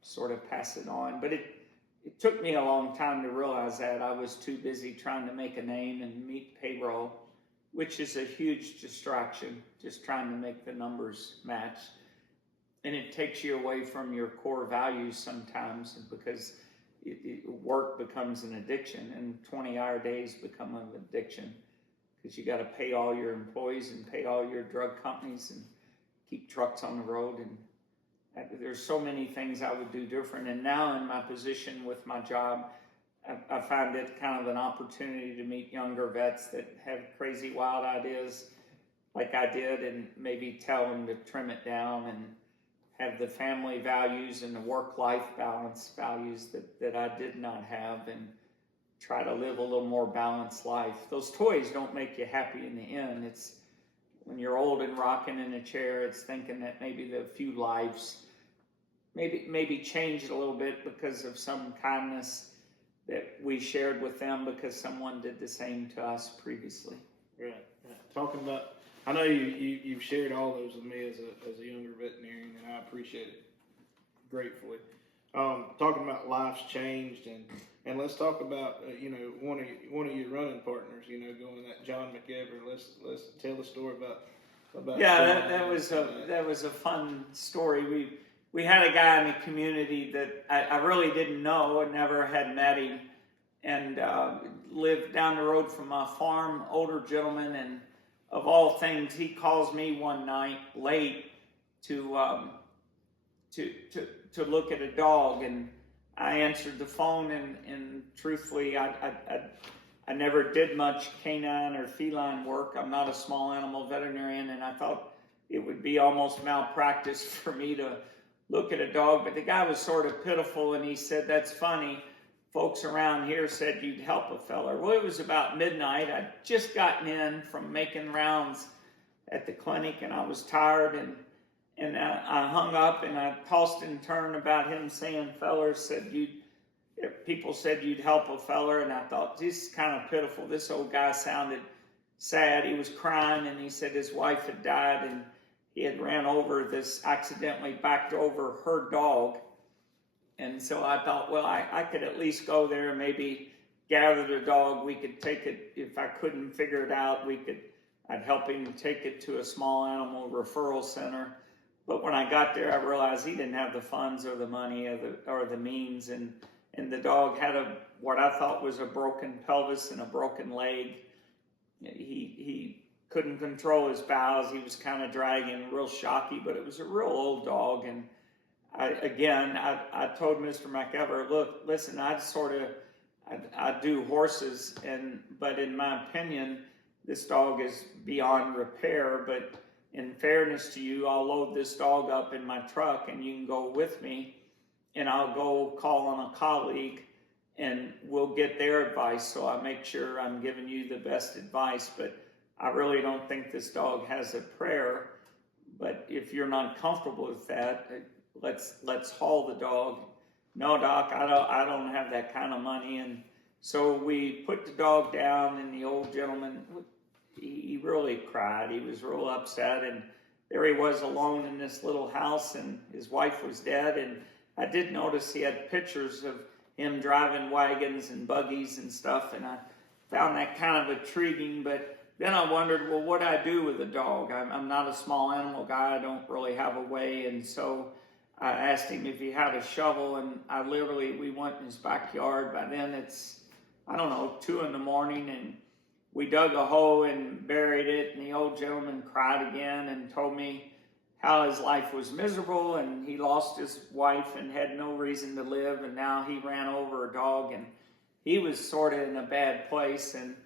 sort of pass it on. But it took me a long time to realize that. I was too busy trying to make a name and meet payroll, which is a huge distraction, just trying to make the numbers match. And it takes you away from your core values sometimes, because work becomes an addiction, and 20-hour days become an addiction, because you got to pay all your employees and pay all your drug companies and keep trucks on the road. And there's so many things I would do different. And now in my position with my job, I find it kind of an opportunity to meet younger vets that have crazy, wild ideas like I did, and maybe tell them to trim it down and have the family values and the work-life balance values that I did not have, and try to live a little more balanced life. Those toys don't make you happy in the end. It's when you're old and rocking in a chair, it's thinking that maybe the few lives maybe changed a little bit because of some kindness that we shared with them because someone did the same to us previously. Right. Talking about, I know you've shared all those with me as a younger veterinarian, and I appreciate it gratefully. Talking about life's changed, and let's talk about one of your running partners. Going that John McEver. Let's tell the story about. Yeah, that was a fun story. We had a guy in the community that I really didn't know and never had met him, and lived down the road from my farm, older gentleman, and of all things, he calls me one night late to look at a dog, and I answered the phone, and truthfully, I never did much canine or feline work. I'm not a small animal veterinarian, and I thought it would be almost malpractice for me to look at a dog, but the guy was sort of pitiful, and he said, "That's funny. Folks around here said you'd help a feller." Well, it was about midnight. I'd just gotten in from making rounds at the clinic, and I was tired, and I hung up, and I tossed and turned about him saying, people said you'd help a feller, and I thought, this is kind of pitiful. This old guy sounded sad. He was crying, and he said his wife had died, and he had accidentally backed over her dog. And so I thought, well, I could at least go there and maybe gather the dog. We could take it, if I couldn't figure it out, I'd help him take it to a small animal referral center. But when I got there, I realized he didn't have the funds or the money or the means. And the dog had what I thought was a broken pelvis and a broken leg. He couldn't control his bowels. He was kind of dragging, real shocky, but it was a real old dog. And I told Mr. McEver, look, listen, I do horses, but in my opinion, this dog is beyond repair. But in fairness to you, I'll load this dog up in my truck, and you can go with me, and I'll go call on a colleague, and we'll get their advice. So I make sure I'm giving you the best advice. But I really don't think this dog has a prayer. But if you're not comfortable with that, let's haul the dog. No, Doc, I don't have that kind of money. And so we put the dog down, and the old gentleman, he really cried. He was real upset, and there he was alone in this little house, and his wife was dead. And I did notice he had pictures of him driving wagons and buggies and stuff, and I found that kind of intriguing. But then I wondered, well, what do I do with a dog? I'm not a small animal guy. I don't really have a way. And so I asked him if he had a shovel, and we went in his backyard. By then it's, 2 in the morning, and we dug a hole and buried it, and the old gentleman cried again and told me how his life was miserable, and he lost his wife and had no reason to live, and now he ran over a dog, and he was sort of in a bad place. And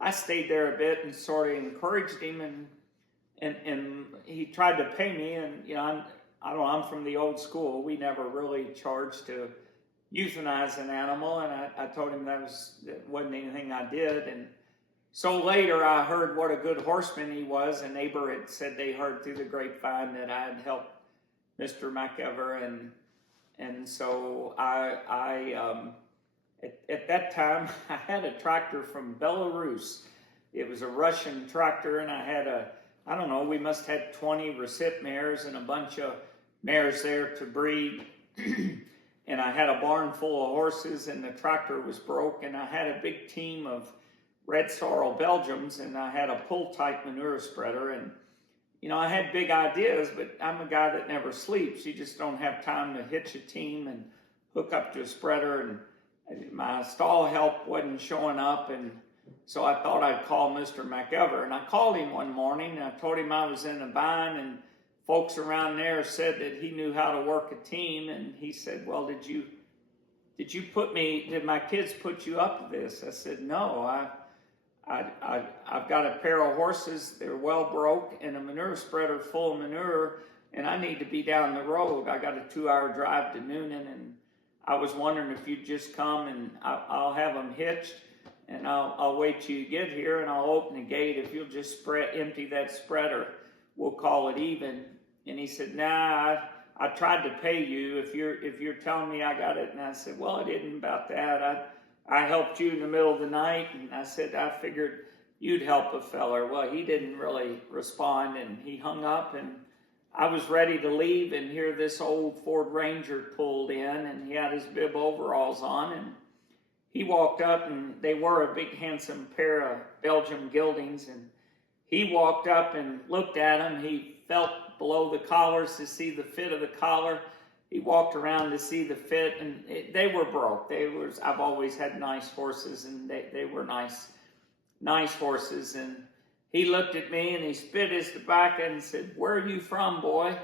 I stayed there a bit and sort of encouraged him, and he tried to pay me, and I'm from the old school. We never really charged to euthanize an animal, and I told him that wasn't anything I did. And so later I heard what a good horseman he was. A neighbor had said they heard through the grapevine that I had helped Mr. McEver, and so at that time I had a tractor from Belarus. It was a Russian tractor, and I had we must have had 20 recip mares and a bunch of mares there to breed. And I had a barn full of horses, and the tractor was broke, and I had a big team of red sorrel Belgians, and I had a pull-type manure spreader. And I had big ideas, but I'm a guy that never sleeps. You just don't have time to hitch a team and hook up to a spreader, and my stall help wasn't showing up. And so I thought I'd call Mr. McEver, and I called him one morning, and I told him I was in a bind and folks around there said that he knew how to work a team, and he said, well, did my kids put you up to this? I said, no, I've got a pair of horses, they're well broke, and a manure spreader full of manure, and I need to be down the road. I got a 2-hour drive to Noonan, and I was wondering if you'd just come, and I'll have them hitched, and I'll wait till you get here, and I'll open the gate. If you'll just empty that spreader, we'll call it even. And he said, nah, I tried to pay you if you're telling me I got it. And I said, well, it isn't about that. I helped you in the middle of the night, and I said, I figured you'd help a feller. Well, he didn't really respond, and he hung up, and I was ready to leave, and here this old Ford Ranger pulled in, and he had his bib overalls on, and he walked up, and they were a big, handsome pair of Belgian geldings, and he walked up and looked at them. He felt below the collars to see the fit of the collar. He walked around to see the fit, and they were broke. I've always had nice horses, and they were nice horses. And he looked at me, and he spit his tobacco and said, where are you from, boy?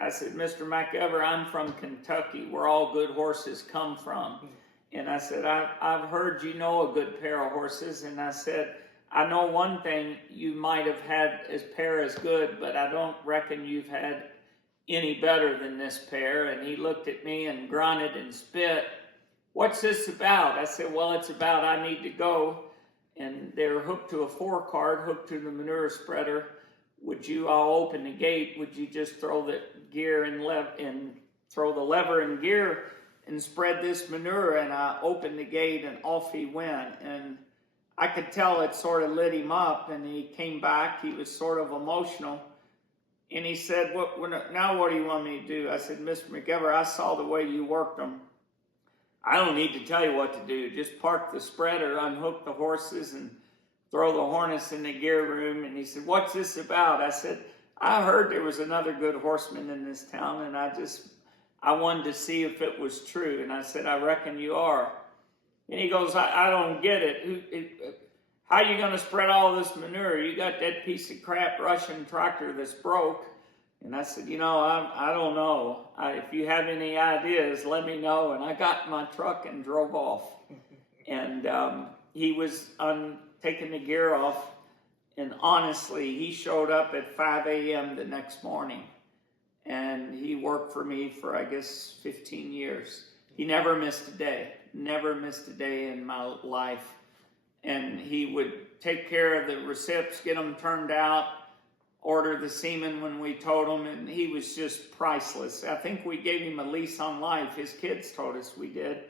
I said, Mr. McEver, I'm from Kentucky, where all good horses come from. And I said, I've heard you know a good pair of horses. And I said, I know one thing, you might have had a pair as good, but I don't reckon you've had any better than this pair. And he looked at me and grunted and spit. What's this about? I said, well, it's about I need to go. And they're hooked to a 4-cart, hooked to the manure spreader. I'll open the gate, would you just throw the gear and throw the lever and gear and spread this manure? And I opened the gate, and off he went. And I could tell it sort of lit him up, and he came back. He was sort of emotional. And he said, now what do you want me to do? I said, Mr. McEver, I saw the way you worked them. I don't need to tell you what to do. Just park the spreader, unhook the horses, and throw the harness in the gear room. And he said, what's this about? I said, I heard there was another good horseman in this town, and I wanted to see if it was true. And I said, I reckon you are. And he goes, I don't get it. How are you going to spread all this manure? You got that piece of crap Russian tractor that's broke. And I said, I don't know. If you have any ideas, let me know. And I got in my truck and drove off. And he was taking the gear off. And honestly, he showed up at 5 a.m. the next morning. And he worked for me for, I guess, 15 years. He never missed a day. Never missed a day in my life. And he would take care of the recips, get them turned out, order the semen when we told him, and he was just priceless. I think we gave him a lease on life. His kids told us we did.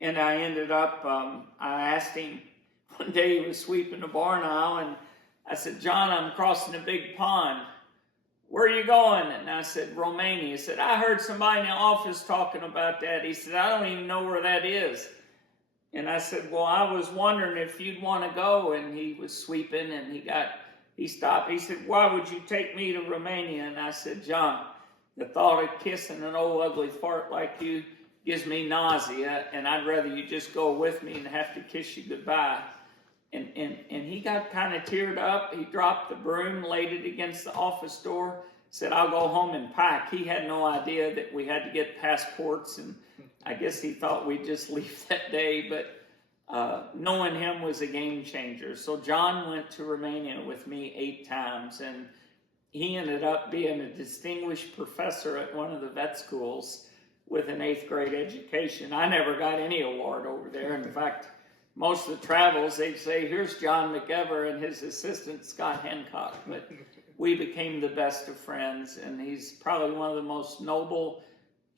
And I ended up, I asked him, one day he was sweeping the barn aisle, and I said, John, I'm crossing a big pond. Where are you going? And I said, Romania. He said, I heard somebody in the office talking about that. He said, I don't even know where that is. And I said, well, I was wondering if you'd want to go. And he was sweeping, and he stopped. He said, why would you take me to Romania? And I said, John, the thought of kissing an old ugly fart like you gives me nausea, and I'd rather you just go with me and have to kiss you goodbye. And he got kind of teared up. He dropped the broom, laid it against the office door, said, I'll go home and pack. He had no idea that we had to get passports, and I guess he thought we'd just leave that day, but knowing him was a game changer. So John went to Romania with me 8 times, and he ended up being a distinguished professor at one of the vet schools with an 8th grade education. I never got any award over there. In fact, most of the travels, they'd say, here's John McEver and his assistant, Scott Hancock. But we became the best of friends, and he's probably one of the most noble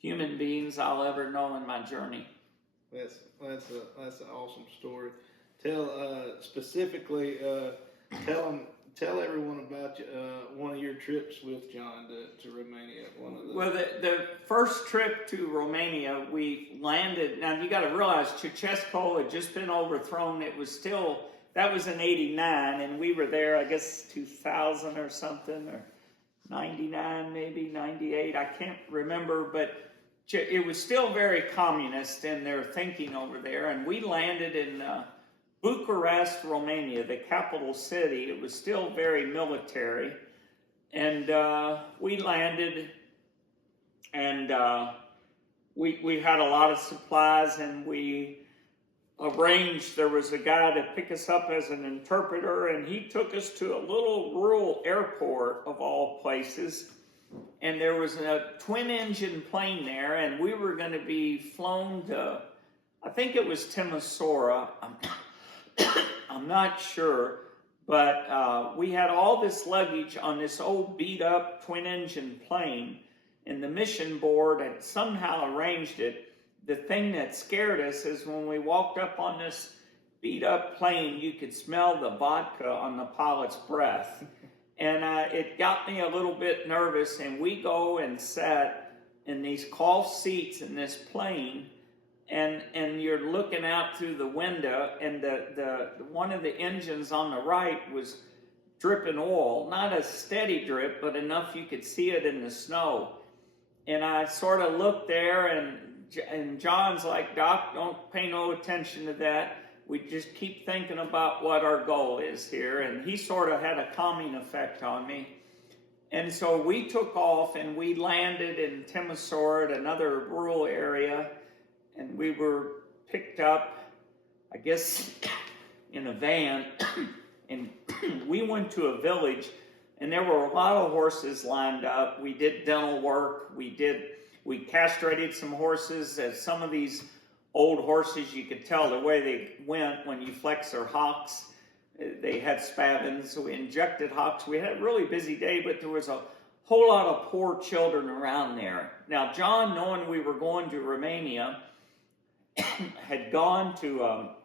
human beings I'll ever know in my journey. That's an awesome story. Tell specifically, tell everyone about one of your trips with John to Romania. Well, the first trip to Romania, we landed. Now you got to realize, Ceausescu had just been overthrown. It was still, that was in '89, and we were there, I guess 2000 or something, or 99 maybe, 98. I can't remember, but it was still very communist in their thinking over there, and we landed in Bucharest, Romania, the capital city. It was still very military, And we landed, and we had a lot of supplies, and we arranged, there was a guy to pick us up as an interpreter, and he took us to a little rural airport of all places, and there was a twin-engine plane there, and we were going to be flown to, I think it was Timisoara, I'm not sure, but we had all this luggage on this old beat-up twin-engine plane, and the mission board had somehow arranged it. The thing that scared us is when we walked up on this beat-up plane, you could smell the vodka on the pilot's breath. And it got me a little bit nervous, and we go and sat in these cloth seats in this plane, and you're looking out through the window, and the one of the engines on the right was dripping oil. Not a steady drip, but enough you could see it in the snow. And I sort of looked there, and John's like, "Doc, don't pay no attention to that. We just keep thinking about what our goal is here." And he sort of had a calming effect on me. And so we took off, and we landed in Timisoara, another rural area, and we were picked up, I guess, in a van, and we went to a village, and there were a lot of horses lined up. We did dental work. We castrated some horses. As some of these old horses, you could tell the way they went when you flex their hocks. They had spavins, so we injected hocks. We had a really busy day, but there was a whole lot of poor children around there. Now, John, knowing we were going to Romania, had gone to a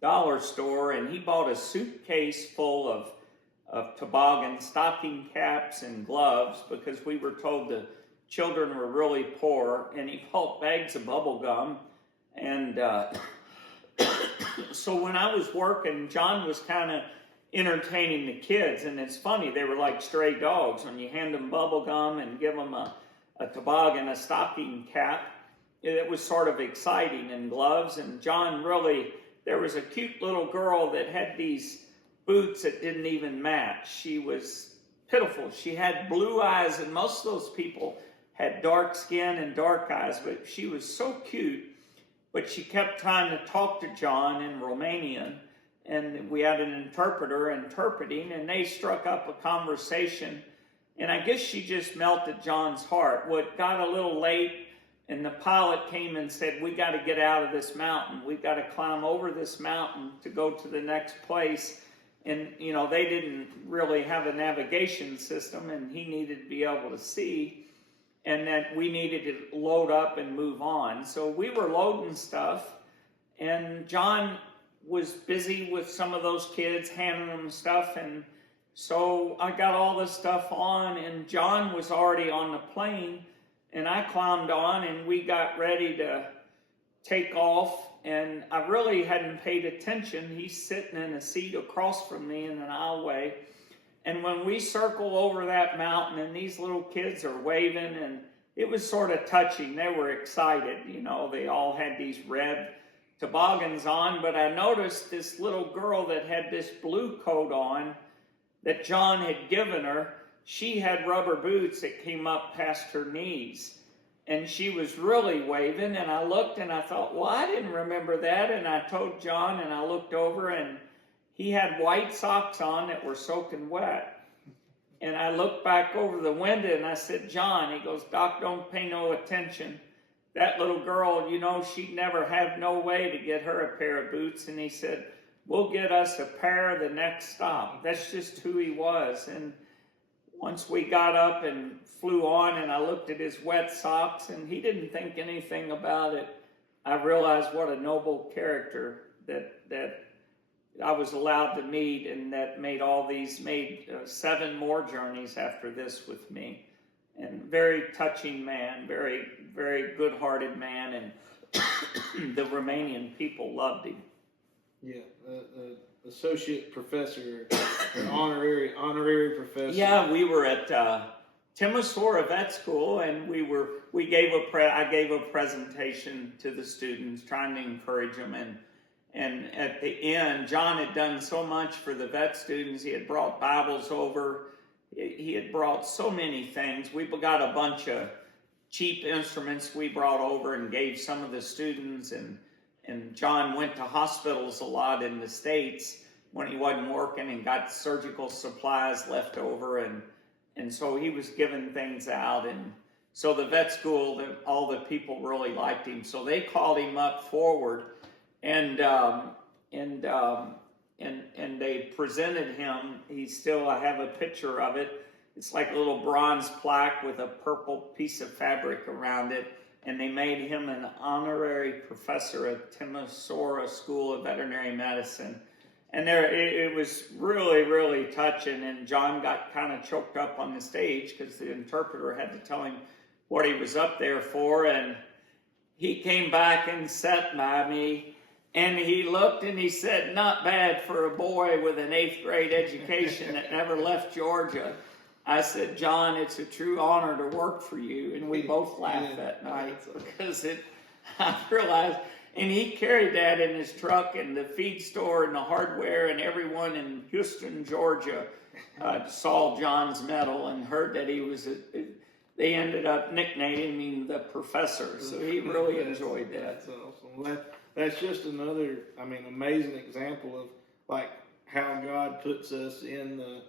dollar store, and he bought a suitcase full of toboggans, stocking caps, and gloves, because we were told the children were really poor, and he bought bags of bubble gum. And so when I was working, John was kind of entertaining the kids, and it's funny, they were like stray dogs. When you hand them bubble gum and give them a toboggan, a stocking cap, it was sort of exciting, and gloves. And John really, there was a cute little girl that had these boots that didn't even match. She was pitiful. She had blue eyes, and most of those people had dark skin and dark eyes, but she was so cute. But she kept trying to talk to John in Romanian, and we had an interpreter interpreting, and they struck up a conversation, and I guess she just melted John's heart. Well, it got a little late, and the pilot came and said, "We got to get out of this mountain. We've got to climb over this mountain to go to the next place." And, you know, they didn't really have a navigation system, and he needed to be able to see, and that we needed to load up and move on. So we were loading stuff, and John was busy with some of those kids, handing them stuff, and so I got all this stuff on, and John was already on the plane, and I climbed on, and we got ready to take off, and I really hadn't paid attention. He's sitting in a seat across from me in an aisleway, and when we circle over that mountain, and these little kids are waving, and it was sort of touching. They were excited, you know. They all had these red toboggans on, but I noticed this little girl that had this blue coat on that John had given her. She had rubber boots that came up past her knees, and she was really waving, and I looked and I thought, well, I didn't remember that, and I told John, and I looked over, and he had white socks on that were soaking wet. And I looked back over the window, and I said, "John," he goes, "Doc, don't pay no attention. That little girl, you know, she'd never have no way to get her a pair of boots." And he said, "We'll get us a pair the next stop." That's just who he was. And once we got up and flew on, and I looked at his wet socks, and he didn't think anything about it, I realized what a noble character that I was allowed to meet, and that made 7 more journeys after this with me. And very touching man, very, very good-hearted man, and the Romanian people loved him. Yeah, associate professor, an honorary professor. Yeah, we were at Timisoara Vet School, and I gave a presentation to the students, trying to encourage them, and at the end, John had done so much for the vet students. He had brought Bibles over, he had brought so many things. We got a bunch of cheap instruments we brought over and gave some of the students, and John went to hospitals a lot in the States when he wasn't working and got surgical supplies left over, and so he was giving things out, and so the vet school, all the people really liked him, so they called him up forward, and they presented him. I have a picture of it. It's like a little bronze plaque with a purple piece of fabric around it, and they made him an honorary professor at Timisoara School of Veterinary Medicine. And it was really, really touching, and John got kind of choked up on the stage because the interpreter had to tell him what he was up there for, and he came back and sat by me, and he looked and he said, "Not bad for a boy with an 8th grade education that never left Georgia." I said, "John, it's a true honor to work for you." And we both laughed that night because I realized, and he carried that in his truck, and the feed store and the hardware, and everyone in Houston, Georgia, saw John's medal and heard that he was they ended up nicknaming him the professor. So he really enjoyed that. That's awesome. That's just another, amazing example of like how God puts us in the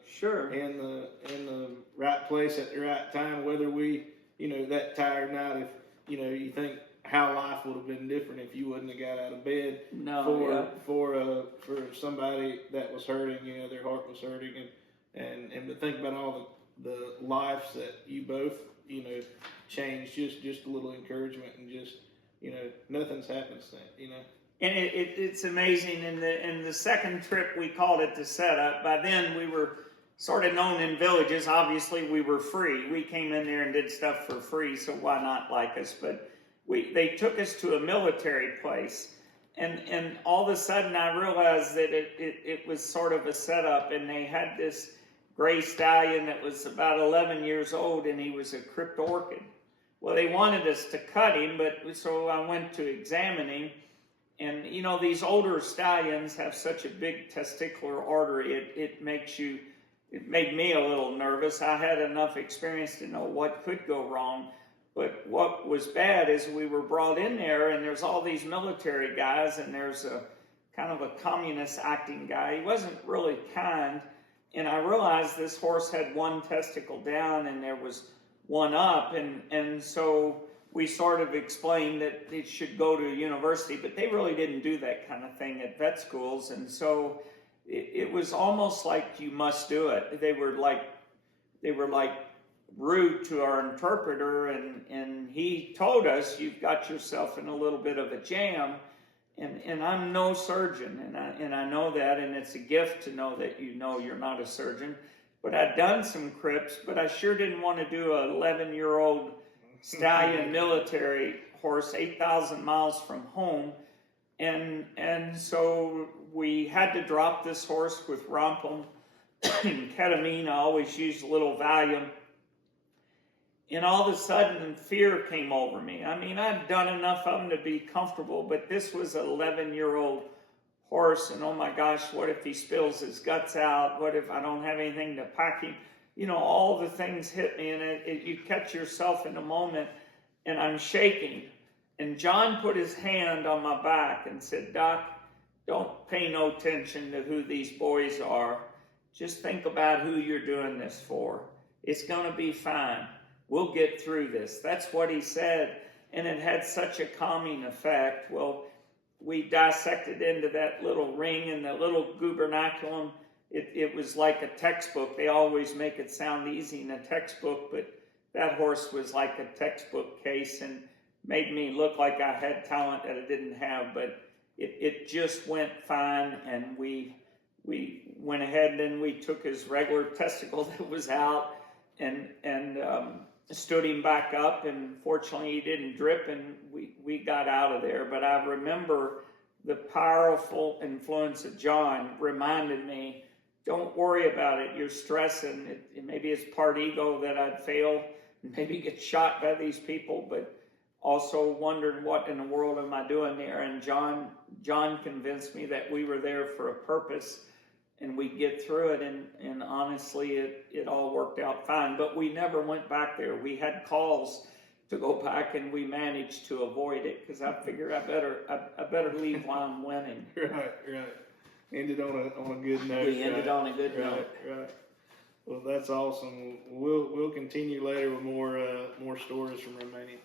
right place at the right time. Whether we, that tired night, if you think how life would have been different if you wouldn't have got out of bed. For somebody that was hurting, their heart was hurting, and to think about all the lives that you both changed, just a little encouragement, and just nothing's happenstance, And it's amazing. In the second trip, we called it the setup. By then, we were sort of known in villages. Obviously, we were free. We came in there and did stuff for free, so why not like us? But they took us to a military place, and all of a sudden, I realized that it was sort of a setup, and they had this gray stallion that was about 11 years old, and he was a crypt orchid. Well, they wanted us to cut him, so I went to examine him. And, these older stallions have such a big testicular artery, it made me a little nervous. I had enough experience to know what could go wrong. But what was bad is we were brought in there, and there's all these military guys, and there's a kind of a communist acting guy. He wasn't really kind. And I realized this horse had one testicle down and there was one up. And so we sort of explained that it should go to a university, but they really didn't do that kind of thing at vet schools. And so it was almost like you must do it. They were like rude to our interpreter, and he told us, "You've got yourself in a little bit of a jam." And I'm no surgeon, and I know that, and it's a gift to know that you're not a surgeon. But I'd done some crips, but I sure didn't want to do an 11-year-old stallion military horse 8,000 miles from home. And so we had to drop this horse with Rompum and ketamine. I always used a little Valium. And all of a sudden, fear came over me. I'd done enough of them to be comfortable, but this was an 11-year-old horse, and oh my gosh, what if he spills his guts out? What if I don't have anything to pack him? All the things hit me, and you catch yourself in a moment, and I'm shaking. And John put his hand on my back and said, "Doc, don't pay no attention to who these boys are. Just think about who you're doing this for. It's going to be fine. We'll get through this." That's what he said, and it had such a calming effect. Well, we dissected into that little ring and the little gubernaculum. It was like a textbook. They always make it sound easy in a textbook, but that horse was like a textbook case and made me look like I had talent that I didn't have, but it just went fine, and we went ahead, and then we took his regular testicle that was out and stood him back up, and fortunately he didn't drip, and we got out of there. But I remember the powerful influence of John reminded me, don't worry about it. You're stressing. Maybe it's part ego that I'd fail, maybe get shot by these people, but also wondered what in the world am I doing there. And John convinced me that we were there for a purpose, and we'd get through it, and honestly, it all worked out fine. But we never went back there. We had calls to go back, and we managed to avoid it because I figured I better leave while I'm winning. Right. Ended on a good note. We ended on a good note. Right. Well, that's awesome. We'll continue later with more stories from Romania.